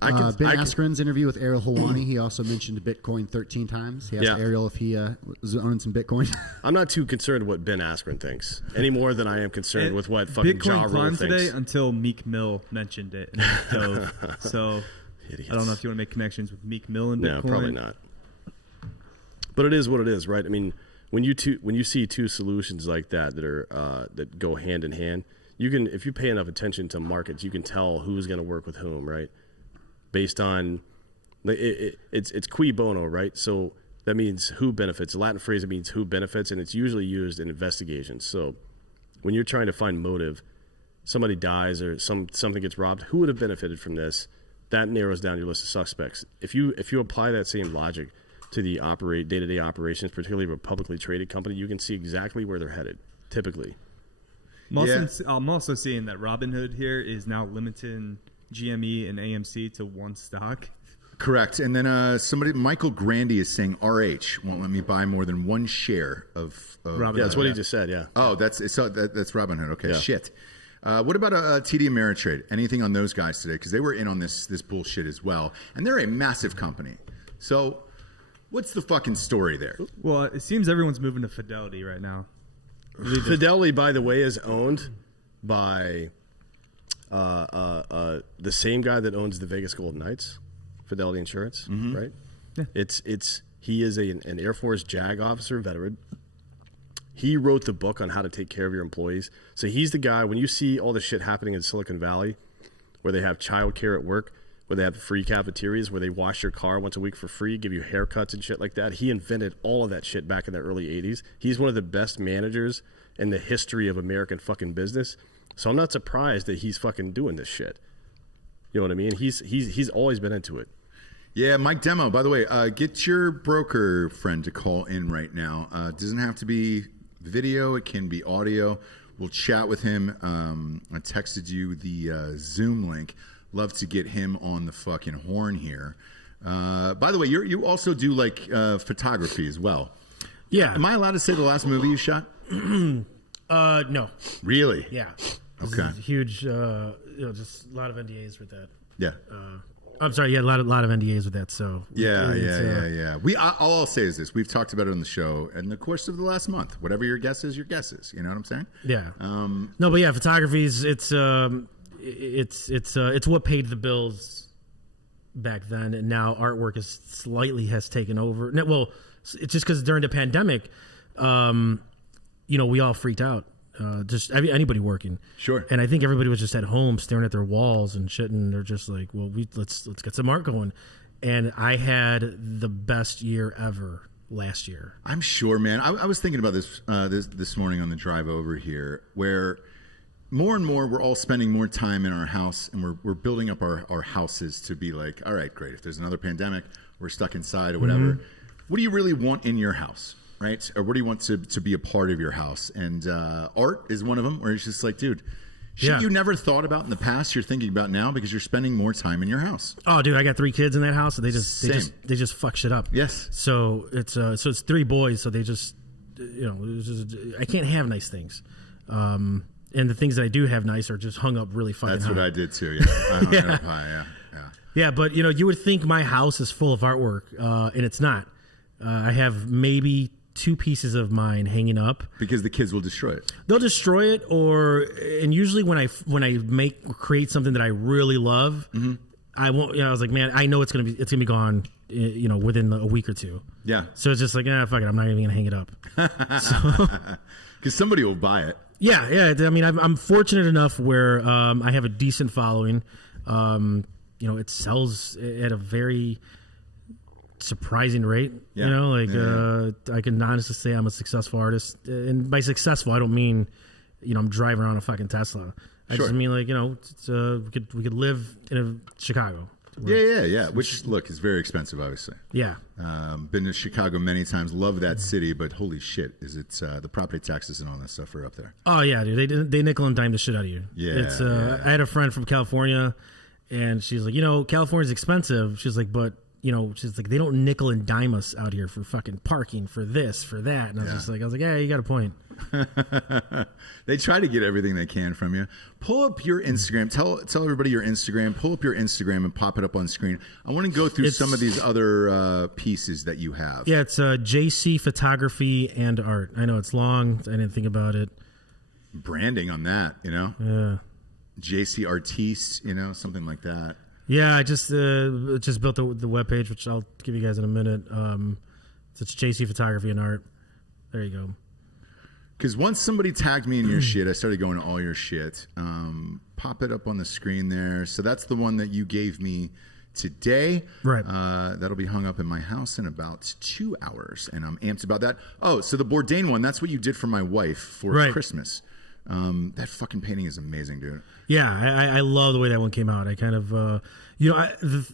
Ben Askren's interview with Ariel Helwani, he also mentioned Bitcoin 13 times. He asked Ariel if he was owning some Bitcoin. I'm not too concerned what Ben Askren thinks any more than I am concerned with what fucking Ja Bitcoin Rule climbed thinks. today until Meek Mill mentioned it. And it dove. So Idiots. I don't know if you want to make connections with Meek Mill and Bitcoin. No, probably not. But it is what it is, right? I mean, when you see two solutions like that are that go hand in hand, you can, if you pay enough attention to markets, you can tell who's going to work with whom, right? Based on it's cui bono, right? So that means who benefits. The Latin phrase, it means who benefits, and it's usually used in investigations. So when you're trying to find motive, somebody dies or something gets robbed, who would have benefited from this? That narrows down your list of suspects. If you apply that same logic to the day-to-day operations, particularly of a publicly traded company, you can see exactly where they're headed, typically. I'm also seeing that Robinhood here is now limiting GME and AMC to one stock. Correct. And then Michael Grandy is saying RH won't let me buy more than one share of Robinhood. Yeah, that's what he just said, yeah. Oh, that's Robinhood. Okay, Yeah. shit. What about TD Ameritrade? Anything on those guys today? Because they were in on this bullshit as well. And they're a massive company. So what's the fucking story there? Well, it seems everyone's moving to Fidelity right now. Fidelity, by the way, is owned by the same guy that owns the Vegas Golden Knights, Fidelity Insurance, right? Yeah. He is an Air Force JAG officer, veteran. He wrote the book on how to take care of your employees. So he's the guy, when you see all the shit happening in Silicon Valley, where they have childcare at work, where they have free cafeterias, where they wash your car once a week for free, give you haircuts and shit like that. He invented all of that shit back in the early 80s. He's one of the best managers in the history of American fucking business. So I'm not surprised that he's fucking doing this shit. You know what I mean? He's always been into it. Yeah, Mike Demo, by the way, get your broker friend to call in right now. It doesn't have to be video. It can be audio. We'll chat with him. I texted you the Zoom link. Love to get him on the fucking horn here. By the way, you also do like photography as well. Yeah. Am I allowed to say the last movie you shot? No. Really? Yeah. This Okay. is huge. Just a lot of NDAs with that. Yeah. I'm sorry. Yeah, a lot of NDAs with that. So Yeah. All I'll say is this: we've talked about it on the show in the course of the last month. Whatever your guess is, your guess is. You know what I'm saying? Yeah. No, but yeah, photography is it's what paid the bills back then, and now artwork has taken over. Well, it's just because during the pandemic, we all freaked out. Anybody working, Sure. And I think everybody was just at home staring at their walls and shit, and they're just like, "Well, let's get some art going." And I had the best year ever last year. I'm sure, man. I was thinking about this morning on the drive over here, where more and more we're all spending more time in our house, and we're building up our houses to be like, all right, great. If there's another pandemic, we're stuck inside or whatever. What do you really want in your house? Right? Or what do you want to be a part of your house? And art is one of them, where it's just like, dude, shit you never thought about in the past, you're thinking about now because you're spending more time in your house. Oh, dude, I got 3 kids in that house, and they just fuck shit up. Yes. So it's 3 boys, so they just I can't have nice things. And the things that I do have nice are just hung up really fucking That's high. what I did too. Yeah. I hung it up high, yeah. Yeah, but you would think my house is full of artwork, and it's not. I have maybe 2 pieces of mine hanging up Because the kids will destroy it. They'll destroy it, and usually when I create something that I really love, I won't. I was like, man, I know it's gonna be gone, within a week or 2. Yeah. So it's just like, fuck it, I'm not even gonna hang it up. Because somebody will buy it. Yeah. I mean, I'm fortunate enough where I have a decent following. It sells at a very surprising rate. Yeah. I can honestly say I'm a successful artist, and by successful I don't mean I'm driving around a fucking Tesla. I Sure. just mean we could live in Chicago. Yeah. Which, look, is very expensive, obviously. Yeah. Been to Chicago many times. Love that city, but holy shit, is it the property taxes and all that stuff are up there. Oh yeah, dude. They nickel and dime the shit out of you. Yeah. I had a friend from California, and she's like, California's expensive. She's like, but she's like, they don't nickel and dime us out here for fucking parking, for this, for that. And I was like, yeah, you got a point. They try to get everything they can from you. Pull up your Instagram. Tell everybody your Instagram. Pull up your Instagram and pop it up on screen. I want to go through some of these other pieces that you have. Yeah, it's JC Photography and Art. I know it's long. I didn't think about it. Branding on that, Yeah. JC Artiste, something like that. Yeah, I just built the webpage, which I'll give you guys in a minute. So it's JC Photography and Art. There you go. Because once somebody tagged me in your shit, I started going to all your shit. Pop it up on the screen there. So that's the one that you gave me today. Right. That'll be hung up in my house in about 2 hours, and I'm amped about that. Oh, so the Bourdain one, that's what you did for my wife for Christmas. That fucking painting is amazing, dude. Yeah, I love the way that one came out. I kind of, the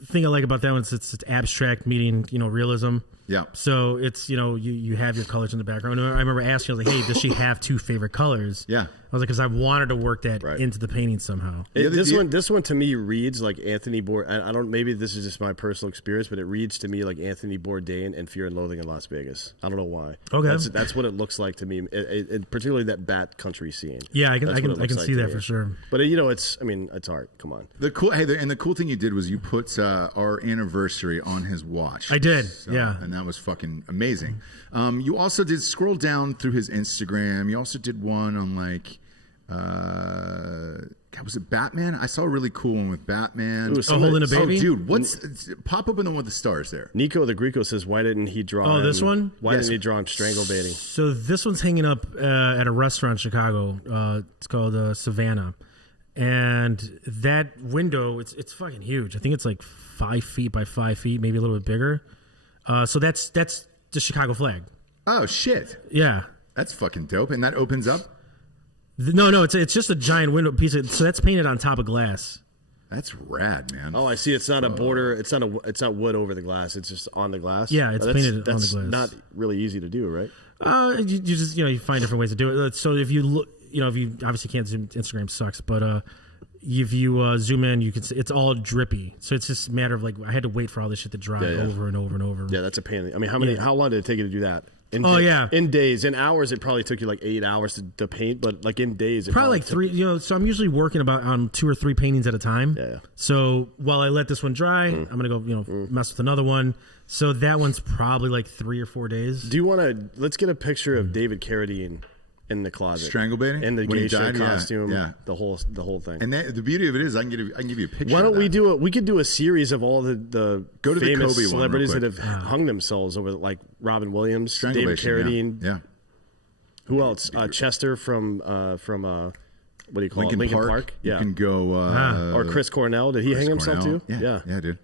thing I like about that one is it's abstract meeting, realism. Yeah. So it's, you have your colors in the background. I remember asking, I was like, hey, does she have 2 favorite colors? Yeah. I was like, because I wanted to work that into the painting somehow. This one to me reads like Anthony Bourdain. I don't. Maybe this is just my personal experience, but it reads to me like Anthony Bourdain and Fear and Loathing in Las Vegas. I don't know why. Okay. That's what it looks like to me, particularly that bat country scene. Yeah, I can like see that for sure. But it's art. Come on. The cool thing you did was you put our anniversary on his watch. I did. So, yeah. And that was fucking amazing. You also did scroll down through his Instagram. You also did one on God, was it Batman? I saw a really cool one with Batman. Holding a baby? Oh, dude, pop open the one with the stars there. Nico the Greco says, why didn't he draw this one? Why didn't he draw him strangle baiting? So this one's hanging up at a restaurant in Chicago. It's called Savannah. And that window, it's fucking huge. I think it's like 5 feet by 5 feet, maybe a little bit bigger. So that's the Chicago flag. Oh, shit. Yeah. That's fucking dope. And that opens up? No, it's just a giant window piece. So that's painted on top of glass. That's rad, man. Oh, I see. It's not a border. It's not wood over the glass. It's just on the glass. Yeah, it's painted on the glass. That's not really easy to do, right? You just you find different ways to do it. So if you look, if you obviously can't zoom, Instagram sucks, but if you zoom in, you can see it's all drippy. So it's just a matter of I had to wait for all this shit to dry over and over and over. Yeah, that's a pain. I mean, how long did it take you to do that? In days. In hours, it probably took you like 8 hours to paint, but like in days, it probably like 3. You know, so I'm usually working on 2 or 3 paintings at a time. Yeah. So while I let this one dry, I'm gonna go mess with another one. So that one's probably like 3 or 4 days. Do you want to? Let's get a picture of David Carradine in the closet, strangle baiting, in the when geisha costume, yeah. the whole thing. And the beauty of it is, I can give you a picture. Why don't of that. we do it? We could do a series of all the Go to the famous Kobe one celebrities real that quick. have hung themselves over, like Robin Williams, David Strangulation, Carradine. yeah. Who else? Chester from what do you call Lincoln it? Lincoln Park. Park. Yeah. You can go. Or Chris Cornell. Did he hang himself Cornell. too? Yeah, dude.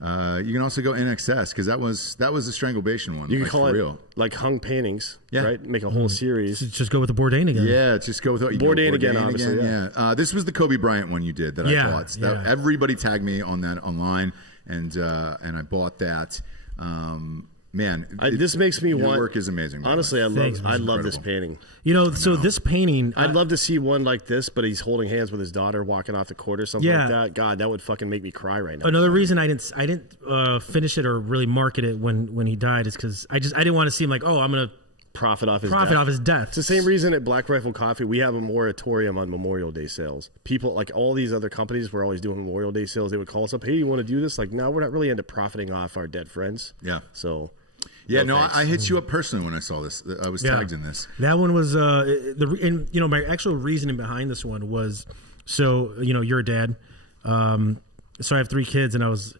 You can also go NXS because that was the strangulation one. You can like, call for it real. like hung paintings, Yeah. right? Make a whole series. Just go with the Bourdain again. Yeah, just go with what you Bourdain go again, obviously, Yeah. This was the Kobe Bryant one you did that I bought. Everybody tagged me on that online, and I bought that. Man, this makes me your want. work is amazing. by the Honestly, way. I love this incredible. painting. You know, so this painting, I'd love to see one like this, but he's holding hands with his daughter walking off the court or something like that. God, that would fucking make me cry right now. another reason I didn't finish it or really market it when he died is because I didn't want to seem like, oh, I'm gonna Profit off his death. It's the same reason at Black Rifle Coffee we have a moratorium on Memorial Day sales. People, like all these other companies were always doing Memorial Day sales. They would call us up, hey, you want to do this? Like, no, we're not really into profiting off our dead friends. Yeah. So, Yeah, no, thanks. I hit you up personally when I saw this. I was tagged in this. That one was my actual reasoning behind this one was, so you're a dad, so I have 3 kids, and I was.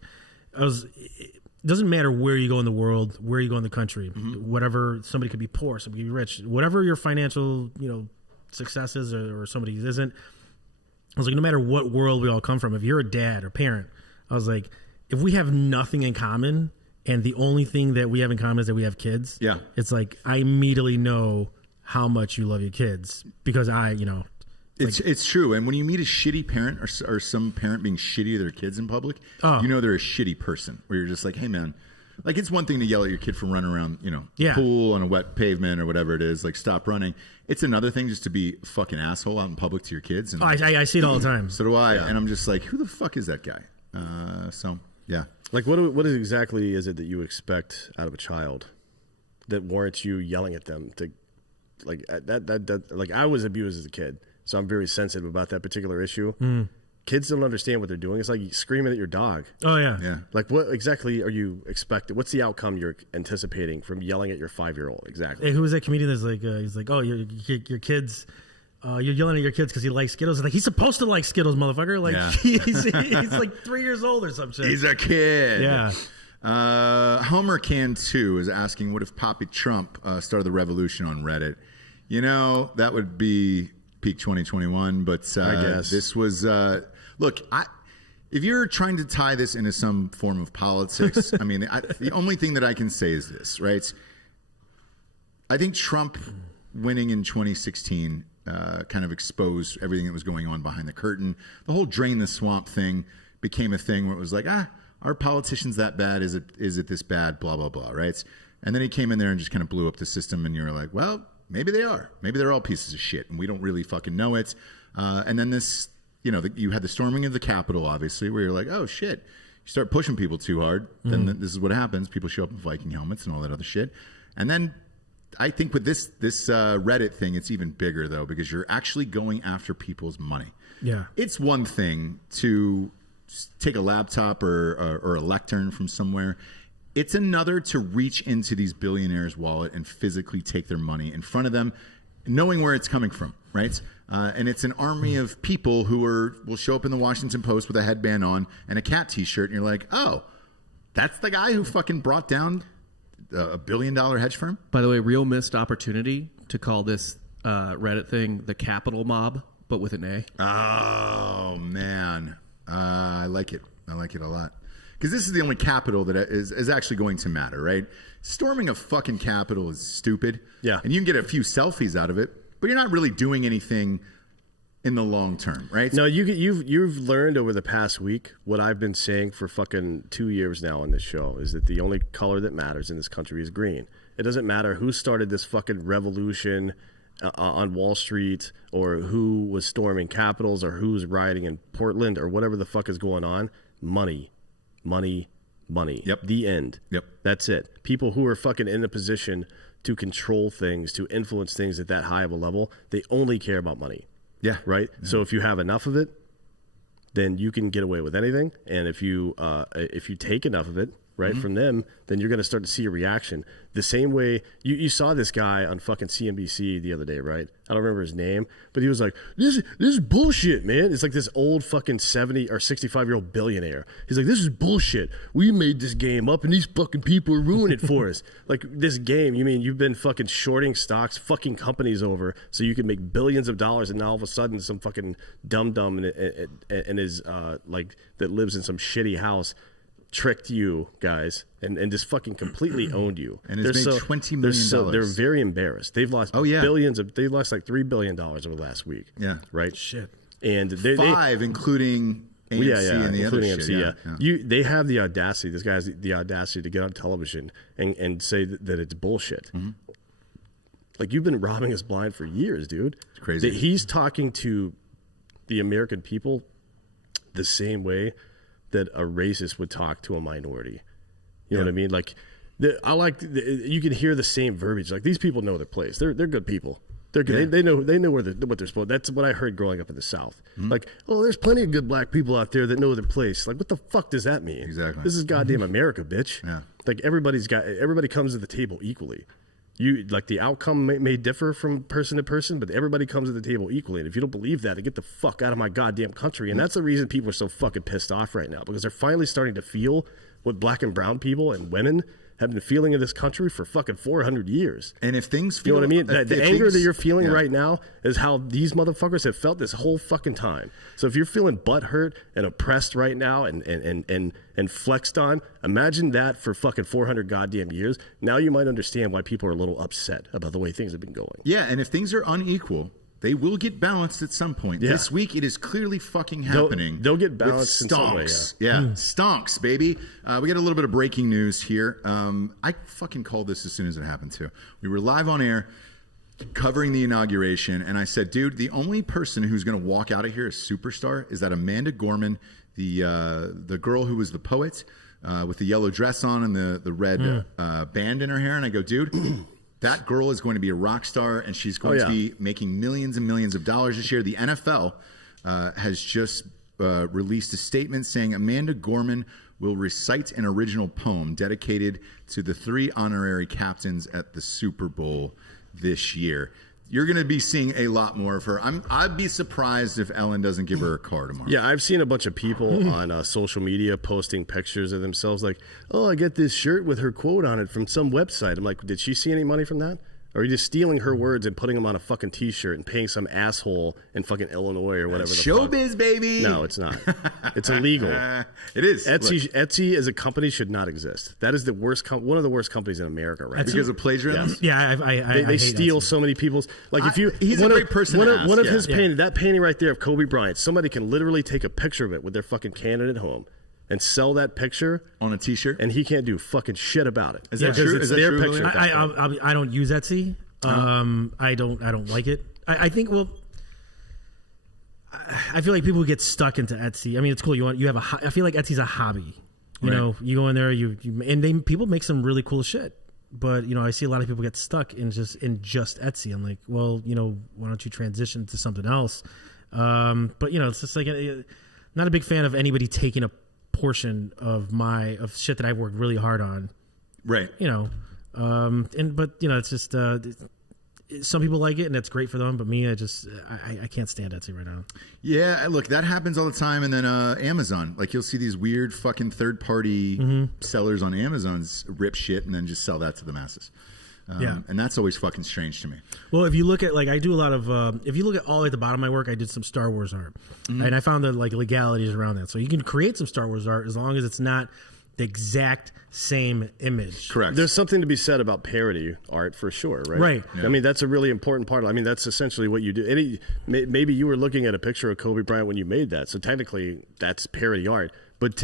It doesn't matter where you go in the world, where you go in the country, whatever. Somebody could be poor, somebody could be rich, whatever your financial success is, or somebody's isn't. I was like, no matter what world we all come from, if you're a dad or parent, I was like, if we have nothing in common, and the only thing that we have in common is that we have kids, it's like I immediately know how much you love your kids because It's true. And when you meet a shitty parent or some parent being shitty to their kids in public, you know they're a shitty person. Where you're just like, hey, man, like it's one thing to yell at your kid for running around, pool on a wet pavement or whatever it is, like stop running. It's another thing just to be a fucking asshole out in public to your kids. And I see it all the time. So do I. Yeah. And I'm just like, who the fuck is that guy? Yeah. Like, what exactly is it that you expect out of a child that warrants you yelling at them? To like that like I was abused as a kid. So I'm very sensitive about that particular issue. Kids don't understand what they're doing. It's like screaming at your dog. Oh, yeah. Yeah. Like, what exactly are you expecting? What's the outcome you're anticipating from yelling at your 5-year-old? Exactly. Hey, who was that comedian that's like, he's like, oh, your kids, you're yelling at your kids because he likes Skittles. Like, he's supposed to like Skittles, motherfucker. Like, he's like 3 years old or some shit. He's a kid. Yeah. Homer Can 2 is asking, what if Poppy Trump started the revolution on Reddit? That would be peak 2021, but I guess this was look, if you're trying to tie this into some form of politics, I mean, the only thing that I can say is this, right? I think Trump winning in 2016 kind of exposed everything that was going on behind the curtain. The whole drain the swamp thing became a thing where it was like, are politicians that bad? Is it this bad? Blah, blah, blah, right? And then he came in there and just kind of blew up the system, and you're like, well, maybe they are. Maybe they're all pieces of shit, and we don't really fucking know it. And then this, you had the storming of the Capitol, obviously, where you're like, oh, shit. You start pushing people too hard, then this is what happens. People show up in Viking helmets and all that other shit. And then I think with this Reddit thing, it's even bigger, though, because you're actually going after people's money. Yeah. It's one thing to take a laptop or a lectern from somewhere. It's another to reach into these billionaires' wallet and physically take their money in front of them, knowing where it's coming from, right? And it's an army of people who will show up in the Washington Post with a headband on and a cat T-shirt, and you're like, oh, that's the guy who fucking brought down a $1 billion hedge firm? By the way, real missed opportunity to call this Reddit thing the Capital Mob, but with an A. Oh, man. I like it. I like it a lot. Because this is the only Capitol that is actually going to matter, right? Storming a fucking Capitol is stupid. Yeah. And you can get a few selfies out of it, but you're not really doing anything in the long term, right? No, you've learned over the past week what I've been saying for fucking 2 years now on this show is that the only color that matters in this country is green. It doesn't matter who started this fucking revolution on Wall Street or who was storming capitals or who's rioting in Portland or whatever the fuck is going on. Money, money, money. Yep. The end. Yep. That's it. People who are fucking in a position to control things, to influence things at that high of a level, they only care about money. Yeah. Right? So if you have enough of it, then you can get away with anything. And if you take enough of it, right, from them, then you're going to start to see a reaction. The same way you saw this guy on fucking CNBC the other day, right? I don't remember his name, but he was like, this is bullshit, man. It's like this old fucking 70 or 65-year-old billionaire. He's like, this is bullshit. We made this game up and these fucking people are ruining it for us. Like, this game, you mean you've been fucking shorting stocks, fucking companies over so you can make billions of dollars, and now all of a sudden some fucking dum-dum and is like that lives in some shitty house tricked you guys and just fucking completely owned you. And it's made $20 million. They're very embarrassed. They've lost billions of. They lost like $3 billion over the last week. Yeah. Right. Shit. And five, including AMC and the other shit. Yeah. They have the audacity. This guy has the audacity to get on television and say that it's bullshit. Mm-hmm. Like, you've been robbing us blind for years, dude. It's crazy. He's talking to the American people the same way that a racist would talk to a minority. You know what I mean? Like, you can hear the same verbiage. Like, these people know their place. They're good people. They're good. Yeah. They know what they're supposed. That's what I heard growing up in the South. Like, oh, there's plenty of good black people out there that know their place. Like, what the fuck does that mean? Exactly. This is goddamn America, bitch. Yeah. Like, everybody comes to the table equally. Like, the outcome may differ from person to person, but everybody comes to the table equally. And if you don't believe that, then get the fuck out of my goddamn country. And that's the reason people are so fucking pissed off right now, because they're finally starting to feel what black and brown people and women have been feeling in this country for fucking 400 years. And if things You feel... know what I mean? The anger that you're feeling yeah. right now is how these motherfuckers have felt this whole fucking time. So if you're feeling butthurt and oppressed right now and flexed on, imagine that for fucking 400 goddamn years. Now you might understand why people are a little upset about the way things have been going. Yeah, and if things are unequal, they will get balanced at some point. Yeah. This week, it is clearly fucking happening. They'll get balanced in some way, Stonks. Yeah, Stonks, baby. We got a little bit of breaking news here. I fucking called this as soon as it happened, too. We were live on air covering the inauguration, and I said, dude, the only person who's going to walk out of here as superstar is that Amanda Gorman, the girl who was the poet with the yellow dress on and the red band in her hair. And I go, dude... That girl is going to be a rock star, and she's going to be making millions and millions of dollars this year. The NFL has just released a statement saying Amanda Gorman will recite an original poem dedicated to the 3 honorary captains at the Super Bowl this year. You're going to be seeing a lot more of her. I'd be surprised if Ellen doesn't give her a car tomorrow. Yeah, I've seen a bunch of people on social media posting pictures of themselves like, oh, I get this shirt with her quote on it from some website. I'm like, did she see any money from that? Or are you just stealing her words and putting them on a fucking T-shirt and paying some asshole in fucking Illinois or whatever the fuck? Showbiz, baby. No, it's not. It's illegal. It is. Etsy as a company should not exist. That is the worst, one of the worst companies in America right now. Because of plagiarism? Yeah, They hate steal Etsy. so many people's. Like, he's a great person to ask, one of his painting, that painting right there of Kobe Bryant, somebody can literally take a picture of it with their fucking Canon at home and sell that picture On a T-shirt? and he can't do fucking shit about it. Is that Because true? it's Is that their true, picture. Julio? I don't use Etsy. I don't like it. I think I feel like people who get stuck into Etsy. I mean, it's cool. I feel like Etsy's a hobby. You know, you go in there, people make some really cool shit. But I see a lot of people get stuck in just Etsy. I'm like, well, why don't you transition to something else? But it's just like not a big fan of anybody taking a portion of shit that I've worked really hard on. Right. But it's just some people like it and that's great for them, but me, I can't stand Etsy right now. Yeah, look, that happens all the time. And then Amazon, like you'll see these weird fucking third-party sellers on Amazon's rip shit and then just sell that to the masses. And that's always fucking strange to me. Well, if you look at I do a lot of if you look at all the way at the bottom of my work, I did some Star Wars art, and I found the legalities around that. So you can create some Star Wars art as long as it's not the exact same image. Correct. There's something to be said about parody art for sure, right? Right. Yeah. I mean, that's a really important part. I mean, that's essentially what you do. Maybe you were looking at a picture of Kobe Bryant when you made that, so technically that's parody art. But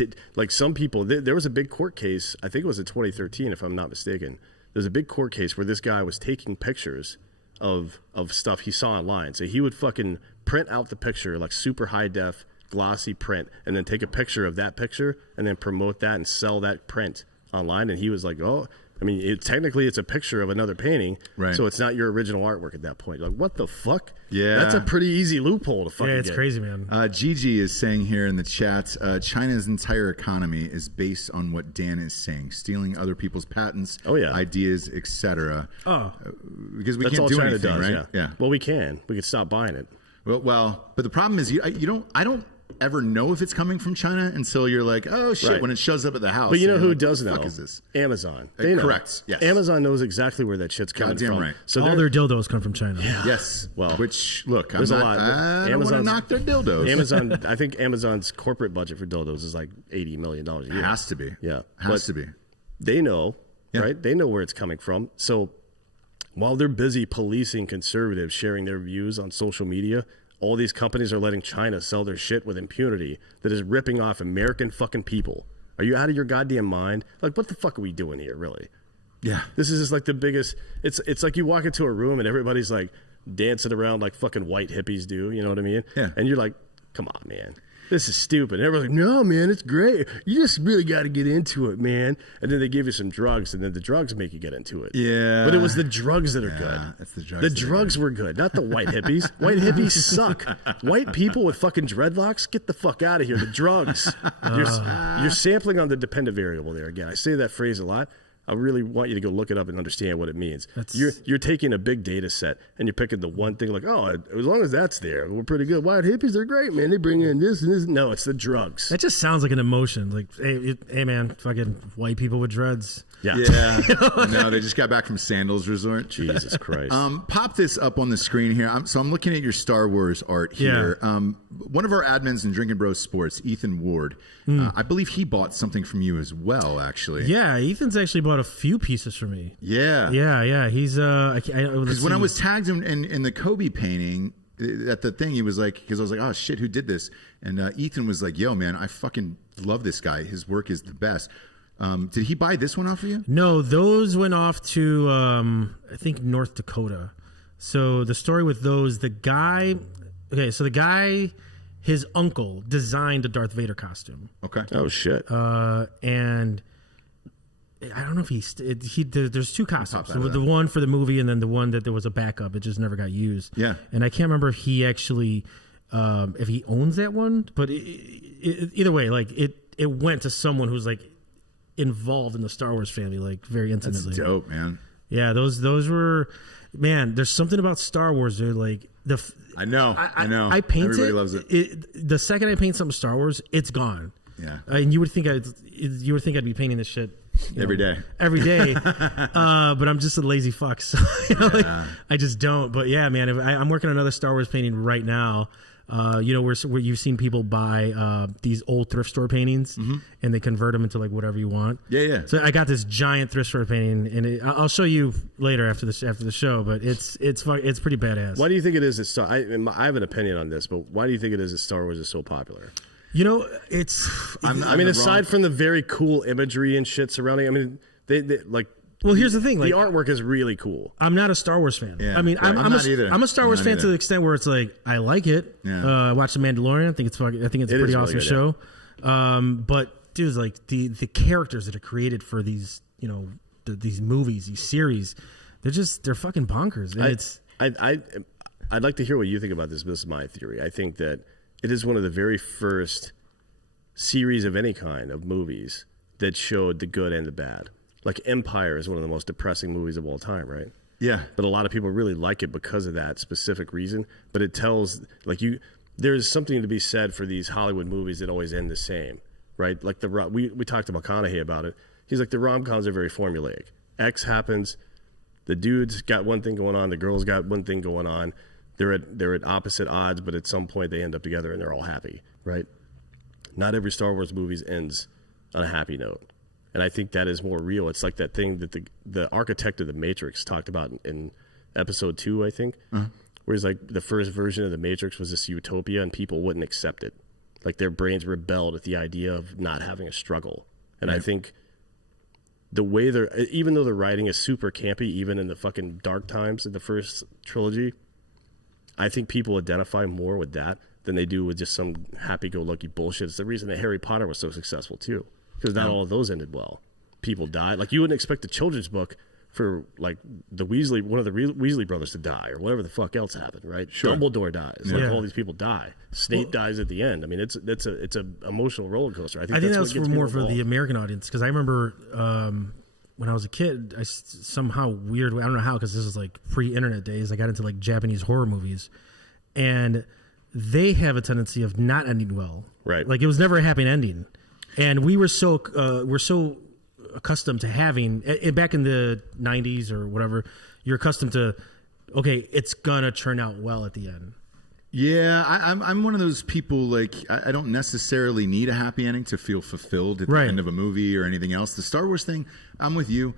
some people, there was a big court case, I think it was in 2013 if I'm not mistaken. There's a big court case where this guy was taking pictures of stuff he saw online. So he would fucking print out the picture like super high def, glossy print, and then take a picture of that picture and then promote that and sell that print online. And he was like, oh, I mean, technically it's a picture of another painting, right? So it's not your original artwork at that point. You're like, what the fuck? Yeah, that's a pretty easy loophole to fucking it's get. crazy, man. Gigi is saying here in the chat, China's entire economy is based on what Dan is saying, stealing other people's patents, ideas, etc. Because we that's can't all do China anything, does, right? Yeah. Well, we can stop buying it. Well, but the problem is I don't ever know if it's coming from China until you're like, oh shit, when it shows up at the house. But you know who like, does know? What the fuck is this? Amazon. They know. Correct. Yes. Amazon knows exactly where that shit's coming Goddamn from. right. So all their dildos come from China. Yeah. Yes. Well, which look, there's a lot. I don't want to knock their dildos. Amazon. I think Amazon's corporate budget for dildos is like $80 million a year. Has to be. Yeah. Has to be. They know, right? They know where it's coming from. So while they're busy policing conservatives sharing their views on social media, all these companies are letting China sell their shit with impunity that is ripping off American fucking people. Are you out of your goddamn mind? Like, what the fuck are we doing here, really? Yeah. This is just like the biggest... It's like you walk into a room and everybody's like dancing around like fucking white hippies do, you know what I mean? Yeah. And you're like, come on, man. This is stupid. And everyone's like, no, man, it's great. You just really got to get into it, man. And then they give you some drugs, and then the drugs make you get into it. Yeah. But it was the drugs that are good. It's the drugs. The drugs were good, not the white hippies. White hippies suck. White people with fucking dreadlocks, get the fuck out of here. The drugs. You're sampling on the dependent variable there again. I say that phrase a lot. I really want you to go look it up and understand what it means. You're taking a big data set and you're picking the one thing like, oh, as long as that's there, we're pretty good. White hippies are great, man. They bring in this and this. No, it's the drugs. That just sounds like an emotion. Like, hey man, fucking white people with dreads. Yeah. No, they just got back from Sandals Resort. Jesus Christ. Pop this up on the screen here. I'm looking at your Star Wars art here. Yeah. One of our admins in Drinkin' Bros Sports, Ethan Ward, I believe he bought something from you as well, actually. Yeah, Ethan's actually bought a few pieces for me. Yeah. Yeah. He's because when I was tagged in the Kobe painting at the thing, he was like, because I was like, oh shit, who did this? And Ethan was like, yo man, I fucking love this guy. His work is the best. Did he buy this one off of you? No, those went off to I think North Dakota. So the story with those, the guy, his uncle designed a Darth Vader costume. Okay. Oh shit. And I don't know if there's two costumes. So the one for the movie and then the one that there was a backup. It just never got used. Yeah. And I can't remember if he actually, if he owns that one, but either way, like it went to someone who's like involved in the Star Wars family, like very intimately. That's dope, man. Yeah, those were, man. There's something about Star Wars, dude. Like I know. I paint Everybody loves it. The second I paint something Star Wars, it's gone. Yeah. And you would think I'd be painting this shit every day. But I'm just a lazy fuck, so I just don't. But yeah, man, I'm working on another Star Wars painting right now. Where you've seen people buy these old thrift store paintings and they convert them into like whatever you want. Yeah. So I got this giant thrift store painting, and I'll show you later after the show. But it's pretty badass. Why do you think it is that I have an opinion on this, but why do you think it is that Star Wars is so popular? You know, aside from the very cool imagery and shit surrounding, I mean, they like. Well, here's the thing: the artwork is really cool. I'm not a Star Wars fan. Yeah, I mean, right. I'm not either. I'm a Star Wars fan to the extent where it's like I like it. Yeah. I watched The Mandalorian. I think it's a pretty awesome show. But dude, like the characters that are created for these, these movies, these series, they're fucking bonkers. And I'd like to hear what you think about this. This is my theory. I think that it is one of the very first series of any kind of movies that showed the good and the bad. Like Empire is one of the most depressing movies of all time, right? Yeah. But a lot of people really like it because of that specific reason. But it tells, there's something to be said for these Hollywood movies that always end the same, right? Like we talked to McConaughey about it. He's like, the rom-coms are very formulaic. X happens, the dude's got one thing going on, the girl's got one thing going on. They're at opposite odds, but at some point they end up together and they're all happy, right? Not every Star Wars movie ends on a happy note. And I think that is more real. It's like that thing that the architect of the Matrix talked about in episode 2, I think, where he's like, the first version of the Matrix was this utopia and people wouldn't accept it. Like their brains rebelled at the idea of not having a struggle. And I think the way even though the writing is super campy, even in the fucking dark times of the first trilogy, I think people identify more with that than they do with just some happy-go-lucky bullshit. It's the reason that Harry Potter was so successful too, because not all of those ended well. People died. Like you wouldn't expect a children's book for like one of the Weasley brothers to die or whatever the fuck else happened, right? Sure. Dumbledore dies. Yeah. Like all these people die. Snape dies at the end. I mean, it's a emotional roller coaster. I think that that's was what gets more people for the involved. American audience because I remember when I was a kid, somehow weird. I don't know how because this is like pre-internet days. I got into like Japanese horror movies, and they have a tendency of not ending well. Right. Like it was never a happy ending, and we're so accustomed to having back in the 90s or whatever. You're accustomed to, okay, it's gonna turn out well at the end. Yeah, I'm one of those people, like, I don't necessarily need a happy ending to feel fulfilled at the Right. end of a movie or anything else. The Star Wars thing, I'm with you.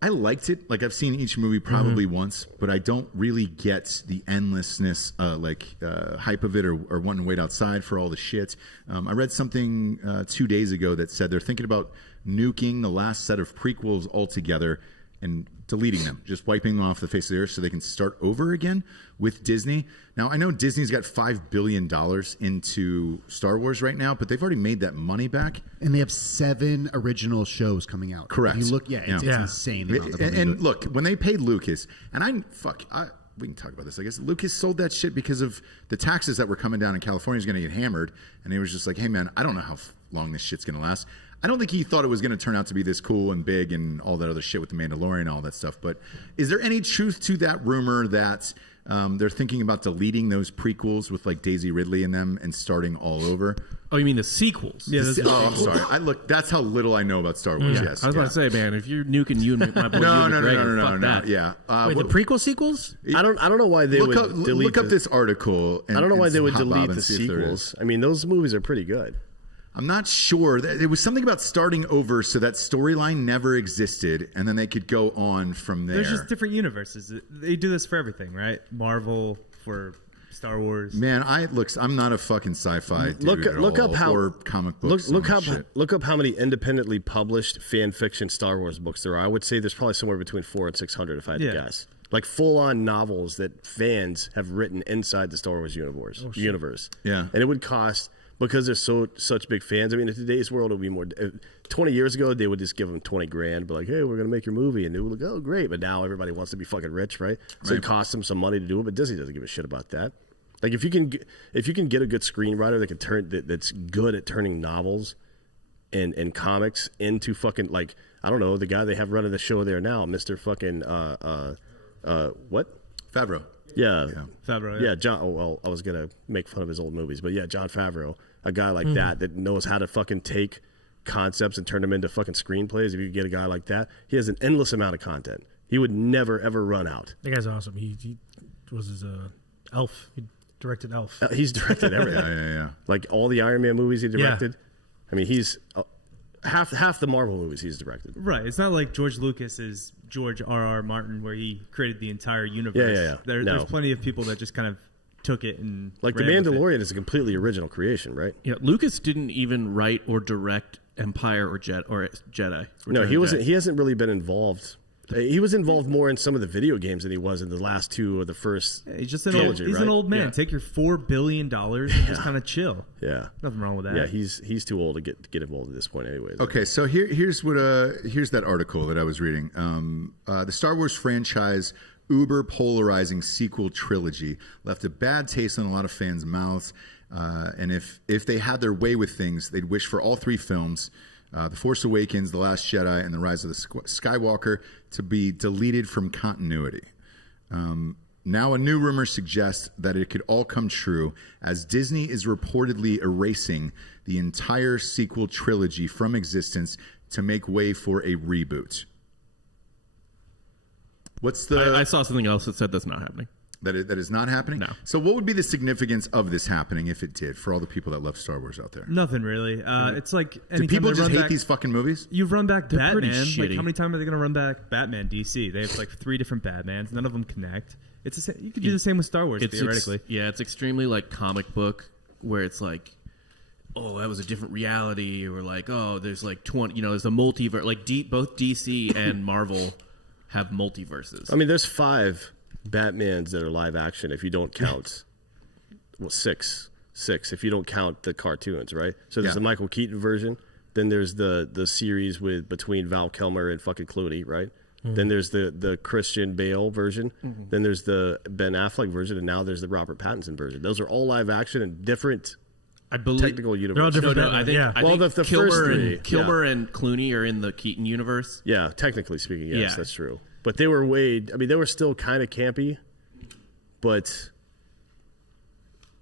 I liked it. Like, I've seen each movie probably once, but I don't really get the endlessness, hype of it or wanting to wait outside for all the shit. I read something 2 days ago that said they're thinking about nuking the last set of prequels altogether and deleting them, just wiping them off the face of the earth so they can start over again with Disney. Now, I know Disney's got $5 billion into Star Wars right now, but they've already made that money back. And they have 7 original shows coming out. Correct. If you look, it's Yeah. insane. The amount of money And that- look, when they paid Lucas, and we can talk about this, I guess. Lucas sold that shit because of the taxes that were coming down in California is going to get hammered. And he was just like, hey, man, I don't know how long this shit's going to last. I don't think he thought it was going to turn out to be this cool and big and all that other shit with the Mandalorian and all that stuff. But is there any truth to that rumor that they're thinking about deleting those prequels with like Daisy Ridley in them and starting all over? Oh, you mean the sequels? Yeah, I'm sorry. That's how little I know about Star Wars. Yeah. Yes. I was about to say, man, if you're nuking you and my boy No. Ewan McGregor, fuck that. Yeah. Wait, the prequel sequels? I don't know why they would delete. Look up this article. And, I don't know why they would hot delete bob and the see if there is. sequels. I mean, those movies are pretty good. I'm not sure. There was something about starting over so that storyline never existed, and then they could go on from there. There's just different universes. They do this for everything, right? Marvel for Star Wars. Man, I'm not a fucking sci-fi dude Look at up all, how or comic books. look up how many independently published fan fiction Star Wars books there are. I would say there's probably somewhere between 400 and 600 if I had to guess. Like full-on novels that fans have written inside the Star Wars universe. Yeah. And it would cost, because they're such big fans. I mean, in today's world, it would be more. 20 years ago, they would just give them 20 grand, but like, hey, we're gonna make your movie, and they would look, oh, great. But now everybody wants to be fucking rich, right? So it costs them some money to do it, but Disney doesn't give a shit about that. Like if you can get a good screenwriter that can that's good at turning novels and comics into fucking, like, I don't know, the guy they have running the show there now, Mr. fucking what? Favreau. Yeah. Favreau. Yeah, John. Oh, well, I was gonna make fun of his old movies, but yeah, John Favreau, a guy like that knows how to fucking take concepts and turn them into fucking screenplays. If you get a guy like that, he has an endless amount of content. He would never ever run out. That guy's awesome. He was his Elf. He directed Elf. He's directed everything. Yeah. Like all the Iron Man movies he directed. I mean, he's half the Marvel movies he's directed. Right. It's not like George Lucas is George R.R. Martin, where he created the entire universe. Yeah. There's plenty of people that just kind of took it and like The ran with it. Mandalorian is a completely original creation, right? Yeah, Lucas didn't even write or direct Empire or Jedi. No, Return he of wasn't. Jedi. He hasn't really been involved. He was involved more in some of the video games than he was in the last two of the first. He's just an trilogy, he's right? an old man. Yeah. Take your $4 billion and just kind of chill. Yeah, Nothing wrong with that. yeah. He's too old to get involved at this point, anyways. Okay, so here's that article that I was reading. The Star Wars franchise uber polarizing sequel trilogy left a bad taste in a lot of fans' mouths. And if they had their way with things, they'd wish for all 3 films, The Force Awakens, The Last Jedi, and The Rise of the Skywalker, to be deleted from continuity. Now a new rumor suggests that it could all come true, as Disney is reportedly erasing the entire sequel trilogy from existence to make way for a reboot. What's the... I saw something else that said that's not happening. That is not happening? No. So what would be the significance of this happening if it did, for all the people that love Star Wars out there? Nothing really. It's like Do anytime people they just run hate back, these fucking movies? You run back They're pretty Batman. Like shitty. how many times are they going to run back Batman DC? They have like 3 different Batmans. None of them connect. It's you could do the same with Star Wars theoretically. It's extremely like comic book, where it's like, oh, that was a different reality, or like, oh, there's like 20, there's a multiverse. Like both DC and Marvel have multiverses. I mean, there's 5 Batmans that are live action if you don't count six if you don't count the cartoons, right? So there's Yeah. the Michael Keaton version. Then there's the series between Val Kilmer and fucking Clooney, right? Then there's the Christian Bale version. Then there's the Ben Affleck version, and now there's the Robert Pattinson version. Those are all live action and different I believe technical They're all universes. different. No, I think, Yeah. I Well, think the Kilmer, first three, and, Kilmer and Clooney are in the Keaton universe. Yeah, technically speaking, yes, Yeah. that's true. But they were they were still kind of campy, but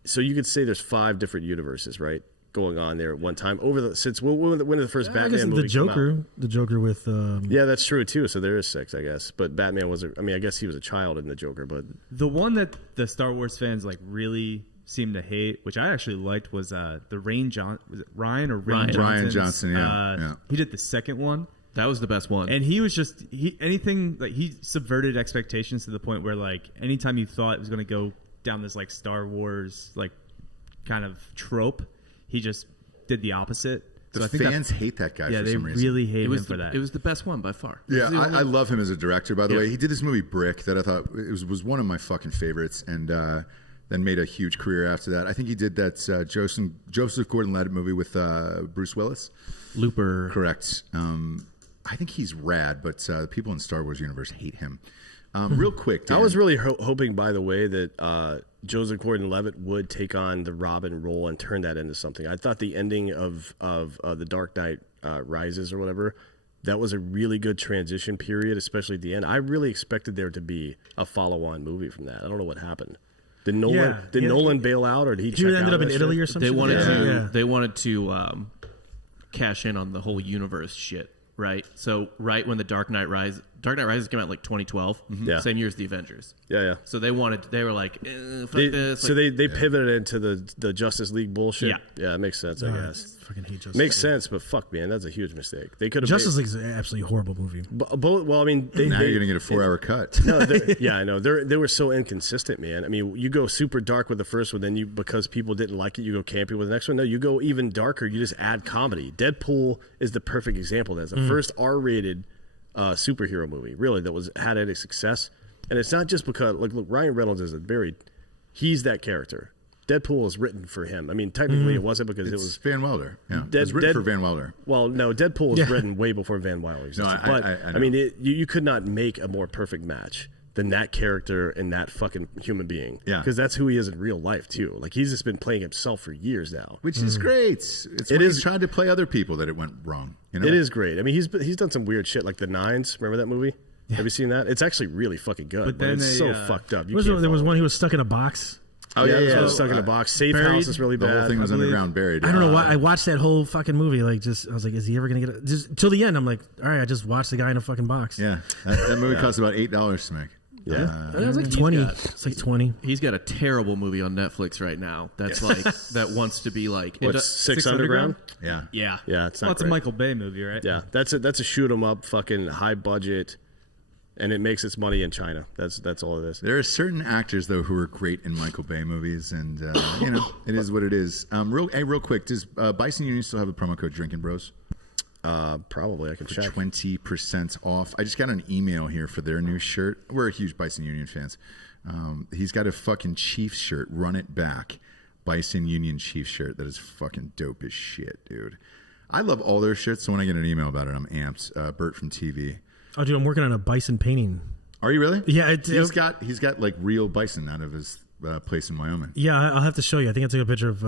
so you could say there's 5 different universes, right, going on there at one time since when did the first I Batman guess movie the come out? Joker with Yeah, that's true too. So there is 6, I guess. But Batman I guess he was a child in the Joker, but The one that the Star Wars fans like really seem to hate, which I actually liked, was the was it Ryan or Rian Rian Johnson, yeah. He did the second one. That was the best one. And he was just he subverted expectations to the point where like anytime you thought it was going to go down this like Star Wars like kind of trope, he just did the opposite. The fans hate that guy Yeah, for they some reason. really hate it him was for that. it was the best one by far. Yeah, I love him as a director, by the Yeah. way. He did this movie Brick that I thought was one of my fucking favorites, and then made a huge career after that. I think he did that Joseph Gordon-Levitt movie with Bruce Willis. Looper. Correct. I think he's rad, but the people in Star Wars universe hate him. Real quick, Dan. I was really hoping, by the way, that Joseph Gordon-Levitt would take on the Robin role and turn that into something. I thought the ending of the Dark Knight Rises or whatever, that was a really good transition period, especially at the end. I really expected there to be a follow-on movie from that. I don't know what happened. Did Nolan bail out, or did he? He ended up in Italy or something. They wanted to cash in on the whole universe shit, right? So right when the Dark Knight Rises came out like 2012, same year as the Avengers. Yeah. So they were like, fuck this. So they pivoted into the Justice League bullshit. Yeah. It makes sense, I guess. Fucking hate Justice Makes League. sense, but fuck, man, that's a huge mistake. They could have Justice League is an absolutely horrible movie. Well, I mean, now you're gonna get a 4-hour cut. No, yeah, I know. They were so inconsistent, man. I mean, you go super dark with the first one, then because people didn't like it, you go campy with the next one. No, you go even darker. You just add comedy. Deadpool is the perfect example. That's the first R-rated superhero movie, really, that had any success. And it's not just because look, Ryan Reynolds is he's that character. Deadpool is written for him. I mean, technically it wasn't because it was Van Wilder. Yeah, it was written for Van Wilder. Well, no, Deadpool was written way before Van Wilder existed. No, I know. mean, you could not make a more perfect match than that character and that fucking human being. Yeah. Because that's who he is in real life, too. Like, he's just been playing himself for years now. Which is great. It's when he's trying to play other people that it went wrong. You know? It is great. I mean, he's done some weird shit, like The Nines. Remember that movie? Yeah. Have you seen that? It's actually really fucking good. But But then it's they, so fucked up. There was one he was stuck in a box. Oh yeah. Stuck in a box. Safe buried. House is really The bad. whole thing was I believe. underground buried. I don't know why. I watched that whole fucking movie. Like, I was like, is he ever gonna get it? Just till the end. I'm like, all right, I just watched the guy in a fucking box. Yeah, that movie cost about $8 to make. Yeah. It was like 20. It's like 20. He's got a terrible movie on Netflix right now. That's like that wants to be like What's Six Underground? Yeah. yeah. Yeah, it's not Well, it's a great. Michael Bay movie, right? Yeah, that's a shoot 'em up, fucking high budget, and it makes its money in China. That's all it is. There are certain actors though who are great in Michael Bay movies, and you know it is what it is. Real quick, does Bison Union still have a promo code Drinkin' Bros? Probably I can For check. 20% off. I just got an email here for their new shirt. We're huge Bison Union fans. He's got a fucking Chiefs shirt. Run it back. Bison Union Chiefs shirt. That is fucking dope as shit, dude. I love all their shirts, so when I get an email about it, I'm amped. Bert from TV. Oh, dude, I'm working on a bison painting. Are you really? Yeah, he's got like real bison out of his place in Wyoming. Yeah, I'll have to show you. I think I took a picture of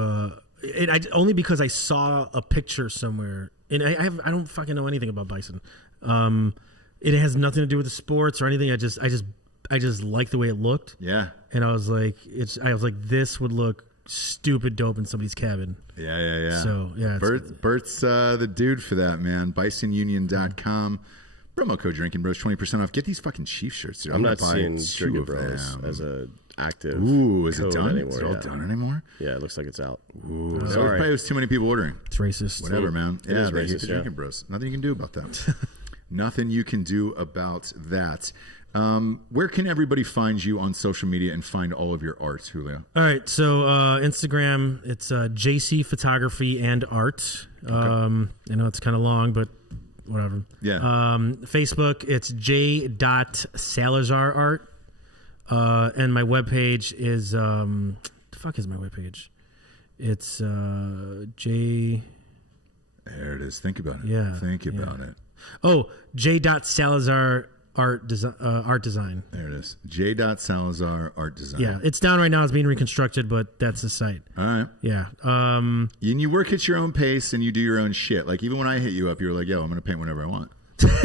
only because I saw a picture somewhere, and I don't fucking know anything about bison. It has nothing to do with the sports or anything. I just like the way it looked. Yeah. And I was like, this would look stupid dope in somebody's cabin. Yeah. So yeah, Bert's the dude for that, man. BisonUnion.com. Promo code Drinkin' Bros 20% off. Get these fucking Chief shirts, dude. I'm gonna not buy seeing 2 Drinkin' of Bros them. as a active. Ooh, is it code done? anymore? Is it all done anymore? Yeah, it looks like it's out. Ooh, that sorry. probably was too many people ordering. it's racist. Whatever, man. It Yeah, is they hate racist, the yeah. Drinkin' Bros. Nothing you can do about that. Nothing you can do about that. Where can everybody find you on social media and find all of your art, Julio? All right, so Instagram, it's JC Photography and Art. I know it's kind of long, but whatever. Yeah. Facebook, it's j.salazar art. And my webpage is fuck is my webpage? It's J. There it is. Think about it. Yeah. Think about it. Oh, J. Salazar art design. There it is. J. Salazar art design. Yeah, it's down right now. It's being reconstructed, but that's the site. All right. Yeah. And you work at your own pace and you do your own shit. Like even when I hit you up, you were like, "Yo, I'm gonna paint whatever I want."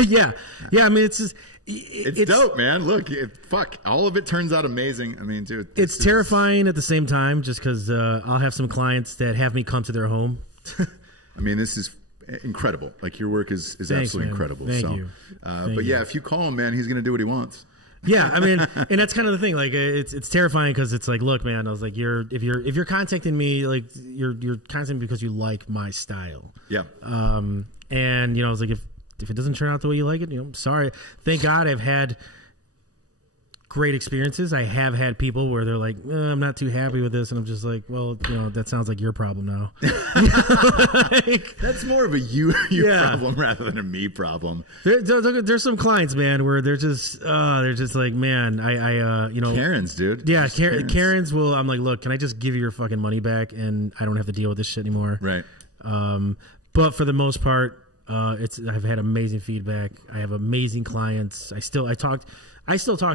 yeah. I mean, it's just, it's dope, man. Look, fuck, all of it turns out amazing. I mean, dude, it's terrifying at the same time, just because I'll have some clients that have me come to their home. I mean, this is incredible. Like your work is Thanks, absolutely man. incredible. Thank you. But yeah, if you call him, man, he's gonna do what he wants. Yeah, I mean, and that's kind of the thing. Like, it's terrifying because it's like, look, man, I was like, if you're contacting me, like, you're contacting me because you like my style. Yeah. And I was like, if it doesn't turn out the way you like it, I'm sorry. Thank God I've had great experiences. I have had people where they're like, I'm not too happy with this, and I'm just like, well, that sounds like your problem now. That's more of a you Yeah. problem rather than a me problem. There's some clients, man, where they're just like, man, Karens, dude. Yeah, Just Karens will. I'm like, look, can I just give you your fucking money back, and I don't have to deal with this shit anymore. Right. But for the most part, I've had amazing feedback. I have amazing clients. I still talk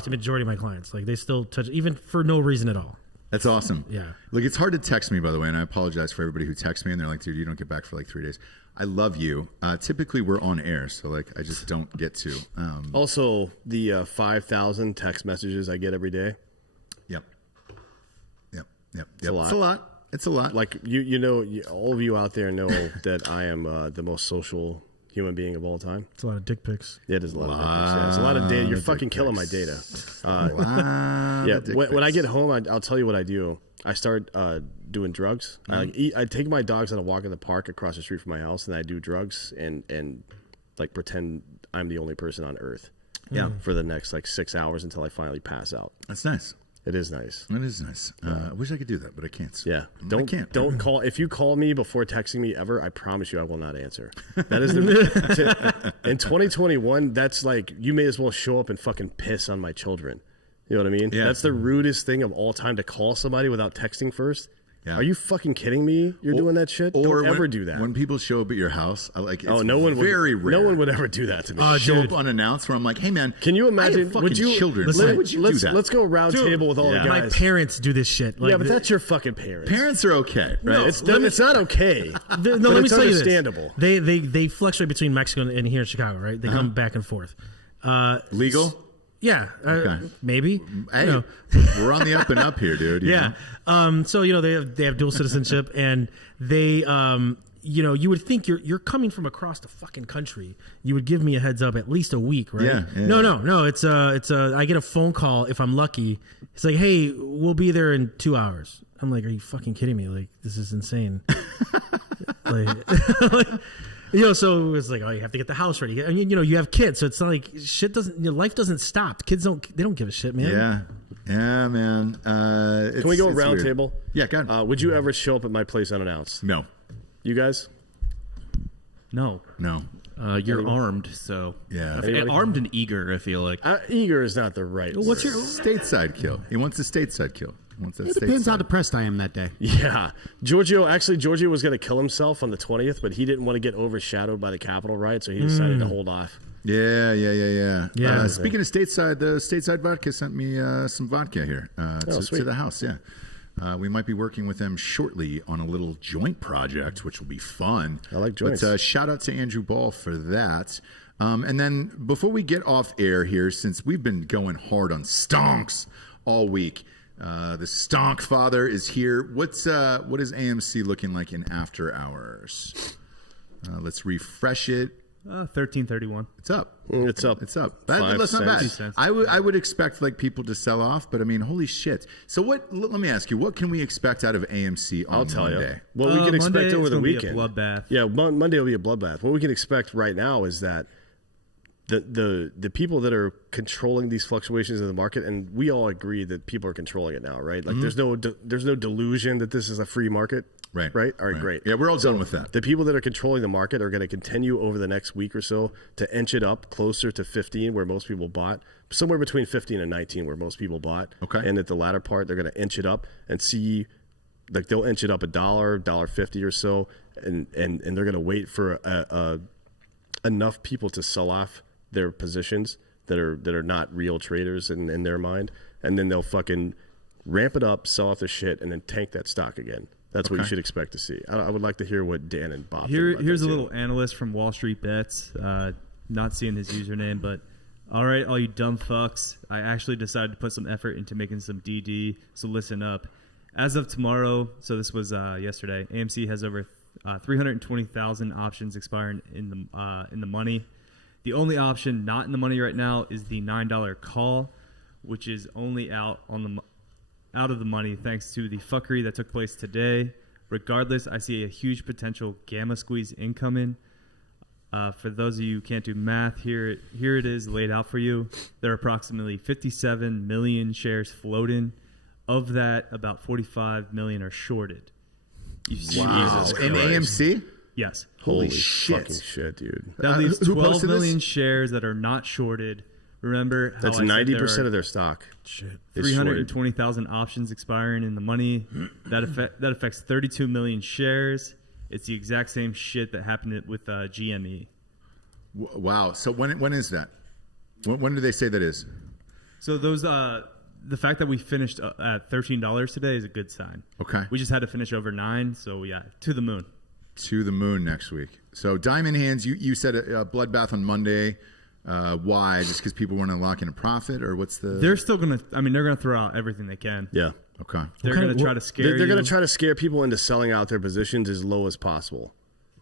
to the majority of my clients. Like, they still touch, even for no reason at all. That's awesome. Yeah. Look, it's hard to text me, by the way, and I apologize for everybody who texts me and they're like, dude, you don't get back for like 3 days. I love you. Typically, we're on air, so like I just don't get to. Also, the 5,000 text messages I get every day. Yep. It's a lot. It's a lot. Like, all of you out there know that I am the most social human being of all time. It's a lot of dick pics. Yeah, it is a lot of dick pics. Yeah, it's a lot of data. You're fucking killing my data. When I get home, I'll tell you what I do. I start doing drugs. I take my dogs on a walk in the park across the street from my house, and I do drugs and like pretend I'm the only person on Earth. Yeah, for the next like 6 hours until I finally pass out. That's nice. It is nice. It is nice. I wish I could do that, but I can't. Yeah. I can't. Don't call. If you call me before texting me ever, I promise you I will not answer. That is in 2021, that's like, you may as well show up and fucking piss on my children. You know what I mean? Yeah. That's the rudest thing of all time, to call somebody without texting first. Yeah. Are you fucking kidding me? You're doing that shit? Don't ever do that. When people show up at your house, it's no one very would, rare. No one would ever do that to me. Show up unannounced where I'm like, hey man, can you imagine? I have fucking would you, children? Listen, Why would you do that? Let's go round table with all the guys. My parents do this shit. Like, yeah, but that's your fucking parents. Parents are okay, right? No, it's not okay. let but me it's tell you understandable. this. They fluctuate between Mexico and here in Chicago, right? They come back and forth. Legal? Yeah, Okay. maybe. Hey, we're on the up and up here, dude. you Yeah. know? So they have dual citizenship, and they you would think you're coming from across the fucking country. You would give me a heads up at least a week, right? Yeah. No. It's I get a phone call if I'm lucky. It's like, hey, we'll be there in 2 hours. I'm like, are you fucking kidding me? Like, this is insane. So it's like, oh, you have to get the house ready. I mean, you have kids, so it's not like life doesn't stop. Kids don't give a shit, man. Yeah, man. Can we go round weird. table? Yeah, go ahead. Would you ever show up at my place unannounced? No. You guys? No. You're armed, so Yeah. armed and eager. I feel like Eager is not the right word. What's your Stateside kill. He wants a stateside kill. He wants that It depends how stateside. depressed I am that day. Yeah. Giorgio was going to kill himself on the 20th, but he didn't want to get overshadowed by the Capitol riot, so he decided to hold off. Yeah. Yeah. Speaking of stateside, the Stateside Vodka sent me some vodka here to sweet. the house. Yeah. We might be working with them shortly on a little joint project, which will be fun. I like joints. But shout out to Andrew Ball for that. And then before we get off air here, since we've been going hard on stonks all week, the stonk father is here. What is AMC looking like in after hours? Let's refresh it. 1331. It's up. It's up. It's up. 5 That's not bad. cents. I would expect like people to sell off, but I mean, holy shit. So let me ask you, what can we expect out of AMC on I'll tell Monday? you. What we can expect Monday, over it's the gonna be a weekend. bloodbath. Yeah, Monday will be a bloodbath. What we can expect right now is that the people that are controlling these fluctuations in the market, and we all agree that people are controlling it now, right? Like there's no delusion that this is a free market. Right. All right, great. Yeah, we're all done with that. The people that are controlling the market are going to continue over the next week or so to inch it up closer to 15, where most people bought, somewhere between 15 and 19, where most people bought. Okay. And at the latter part, they're going to inch it up and see like they'll inch it up $1.50 or so, and they're gonna wait for enough people to sell off their positions that are not real traders in their mind, and then they'll fucking ramp it up, sell off the shit, and then tank that stock again. That's what you should expect to see. I would like to hear what Dan and Bob. Here's a little analyst from Wall Street Bets. Not seeing his username, but all right, all you dumb fucks. I actually decided to put some effort into making some DD. So listen up. As of tomorrow, so this was yesterday. AMC has over 320,000 options expiring in the money. The only option not in the money right now is the $9 call, which is only out of the money thanks to the fuckery that took place today. Regardless, I see a huge potential gamma squeeze incoming. For those of you who can't do math, here it is laid out for you. There are approximately 57 million shares floating. Of that, about 45 million are shorted. Wow. In AMC? Yes. Holy fucking shit, dude. That leaves who 12 posted million this? shares that are not shorted. Remember how That's 90% of their stock. Shit. 320,000 options expiring in the money. That affects 32 million shares. It's the exact same shit that happened with GME. Wow. So when is that? When do they say that is? So those the fact that we finished at $13 today is a good sign. Okay. We just had to finish over 9, so yeah, to the moon. To the moon next week. So Diamond Hands, you said a bloodbath on Monday. Why? Just because people want to lock in a profit, or what's the? They're still gonna. I mean, they're gonna throw out everything they can. Yeah. Okay. They're gonna try to scare. They're gonna try to scare people into selling out their positions as low as possible.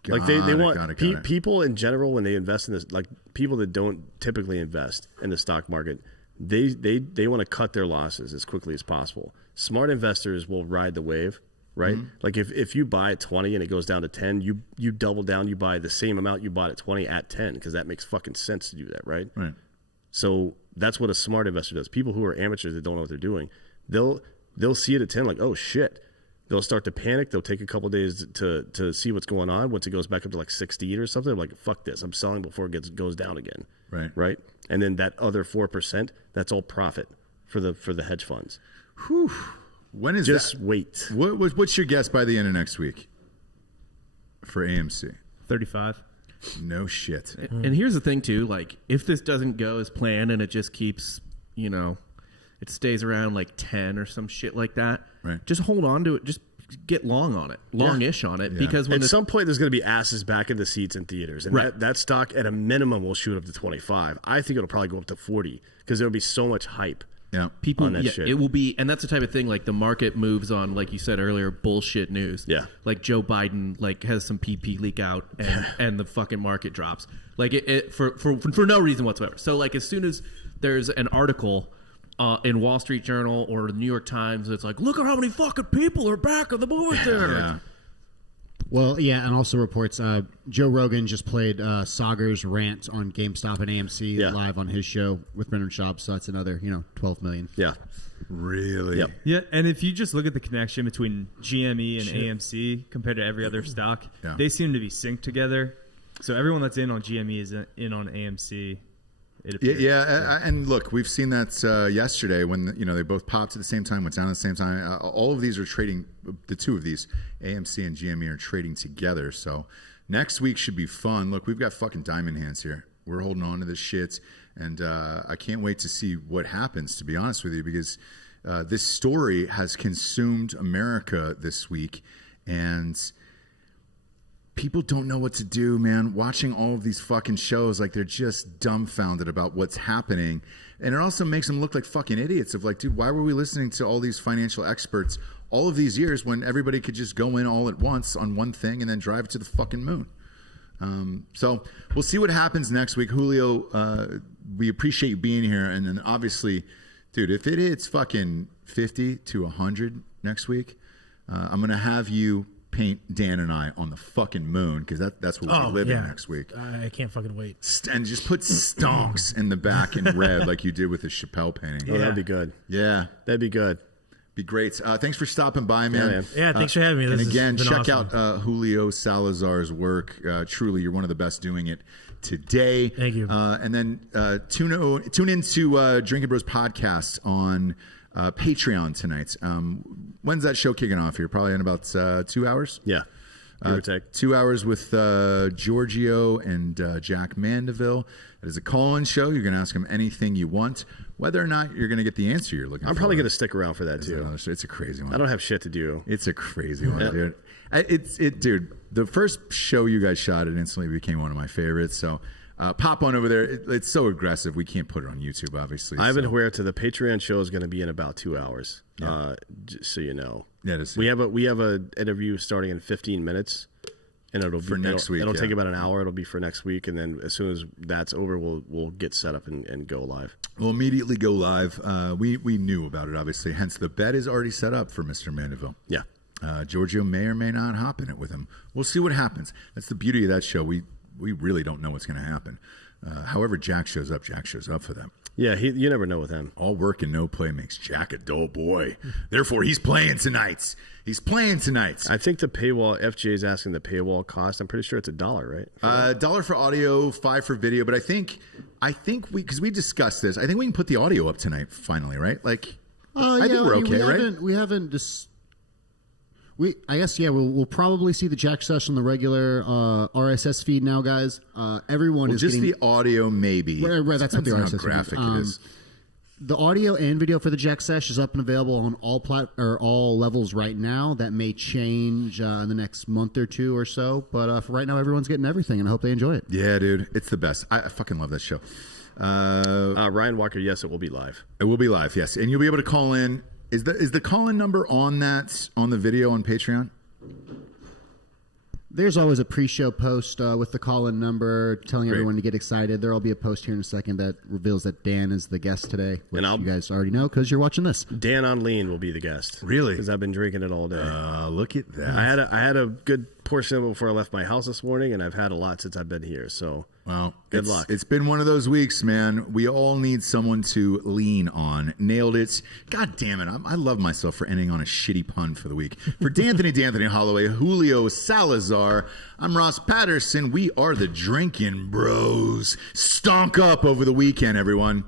Like they want people in general, when they invest in this, like people that don't typically invest in the stock market, they want to cut their losses as quickly as possible. Smart investors will ride the wave, right? Mm-hmm. Like if you buy at 20 and it goes down to 10, you double down, you buy the same amount you bought at 20 at 10, because that makes fucking sense to do that, right? Right. So that's what a smart investor does. People who are amateurs that don't know what they're doing, they'll see it at 10 like, oh shit. They'll start to panic. They'll take a couple days to see what's going on. Once it goes back up to like 16 or something, they're like, fuck this. I'm selling before it goes down again. Right. Right. And then that other 4%, that's all profit for the hedge funds. Whew. When is Just that? wait. What's your guess by the end of next week for AMC? 35. No shit. And here's the thing too, like if this doesn't go as planned and it just keeps, it stays around like 10 or some shit like that. Right. Just hold on to it. Just get long on it, longish on it, because when at some point there's going to be asses back in the seats in theaters, and that stock at a minimum will shoot up to 25. I think it'll probably go up to 40 because there'll be so much hype. Yeah, people on that shit. It will be, and that's the type of thing. Like the market moves on, like you said earlier, bullshit news. Yeah, like Joe Biden like has some PP leak out, and the fucking market drops. Like it for no reason whatsoever. So like as soon as there's an article in Wall Street Journal or the New York Times, it's like, look at how many fucking people are back at the movie theater. Yeah. Well, yeah, and also reports Joe Rogan just played Saga's rant on GameStop and AMC live on his show with Brendan Schaub, so that's another 12 million. Yeah. Really? Yep. Yeah, and if you just look at the connection between GME and AMC compared to every other stock, they seem to be synced together. So everyone that's in on GME is in on AMC. And look, we've seen that yesterday when they both popped at the same time, went down at the same time. All of these are trading. The two of these, AMC and GME, are trading together. So next week should be fun. Look, we've got fucking diamond hands here. We're holding on to this shit, and I can't wait to see what happens. To be honest with you, because this story has consumed America this week, and people don't know what to do, man. Watching all of these fucking shows, like they're just dumbfounded about what's happening. And it also makes them look like fucking idiots of like, dude, why were we listening to all these financial experts all of these years when everybody could just go in all at once on one thing and then drive to the fucking moon? So we'll see what happens next week. Julio, we appreciate you being here. And then obviously, dude, if it hits fucking 50 to 100 next week, I'm going to have you paint Dan and I on the fucking moon, because that's where we live in next week. I can't fucking wait. And just put Stonks in the back in red like you did with the Chappelle painting. Oh, that'd be good. Yeah. That'd be good. Be great. Thanks for stopping by, man. Yeah, thanks for having me. And again, check awesome. out Julio Salazar's work. Truly, you're one of the best doing it today. Thank you. And then tune into Drinkin' Bros podcast on Patreon tonight. When's that show kicking off here? Probably in about 2 hours? Yeah. Give or take. 2 hours with Giorgio and Jack Mandeville. It is a call-in show. You're going to ask them anything you want, whether or not you're going to get the answer you're looking for. I'm probably going to stick around for that too. It's a crazy one. I don't have shit to do. It's a crazy one, dude. Dude. The first show you guys shot, it instantly became one of my favorites. So pop on over there. It's so aggressive. We can't put it on YouTube, obviously. Ivan Huerta, to the Patreon show is going to be in about 2 hours. Yeah. Just so you know. Yeah, we have a interview starting in 15 minutes, and it'll for be next week. It'll take about an hour. It'll be for next week, and then as soon as that's over, we'll get set up and go live. We'll immediately go live. We knew about it, obviously. Hence, the bet is already set up for Mr. Mandeville. Yeah. Giorgio may or may not hop in it with him. We'll see what happens. That's the beauty of that show. We really don't know what's going to happen. However, Jack shows up for them. Yeah, you never know with him. All work and no play makes Jack a dull boy. Therefore, he's playing tonight. I think the paywall, FJ is asking the paywall cost. I'm pretty sure it's $1, right? $1 for audio, $5 for video. But I think because we discussed this, I think we can put the audio up tonight finally, right? Like, I think we're okay, right? We haven't just. I guess we'll probably see the Jack session on the regular RSS feed now, guys. Everyone is just getting the audio, maybe. Right, that's what the RSS feed graphic it is. The audio and video for the Jack Sesh is up and available on all levels right now. That may change in the next month or two or so, but for right now, everyone's getting everything, and I hope they enjoy it. Yeah, dude, it's the best. I fucking love that show. Ryan Walker, yes, it will be live. It will be live, yes, and you'll be able to call in. Is the call-in number on the video on Patreon? There's always a pre-show post with the call-in number telling everyone to get excited. There'll be a post here in a second that reveals that Dan is the guest today, which you guys already know because you're watching this. Dan on lean will be the guest. Really? Because I've been drinking it all day. Look at that. I had a good portion of it before I left my house this morning, and I've had a lot since I've been here. So, well, good luck. It's been one of those weeks, man. We all need someone to lean on. Nailed it. God damn it. I love myself for ending on a shitty pun for the week. For D'Anthony Holloway, Julio Salazar, I'm Ross Patterson. We are the Drinkin' Bros. Stonk up over the weekend, everyone.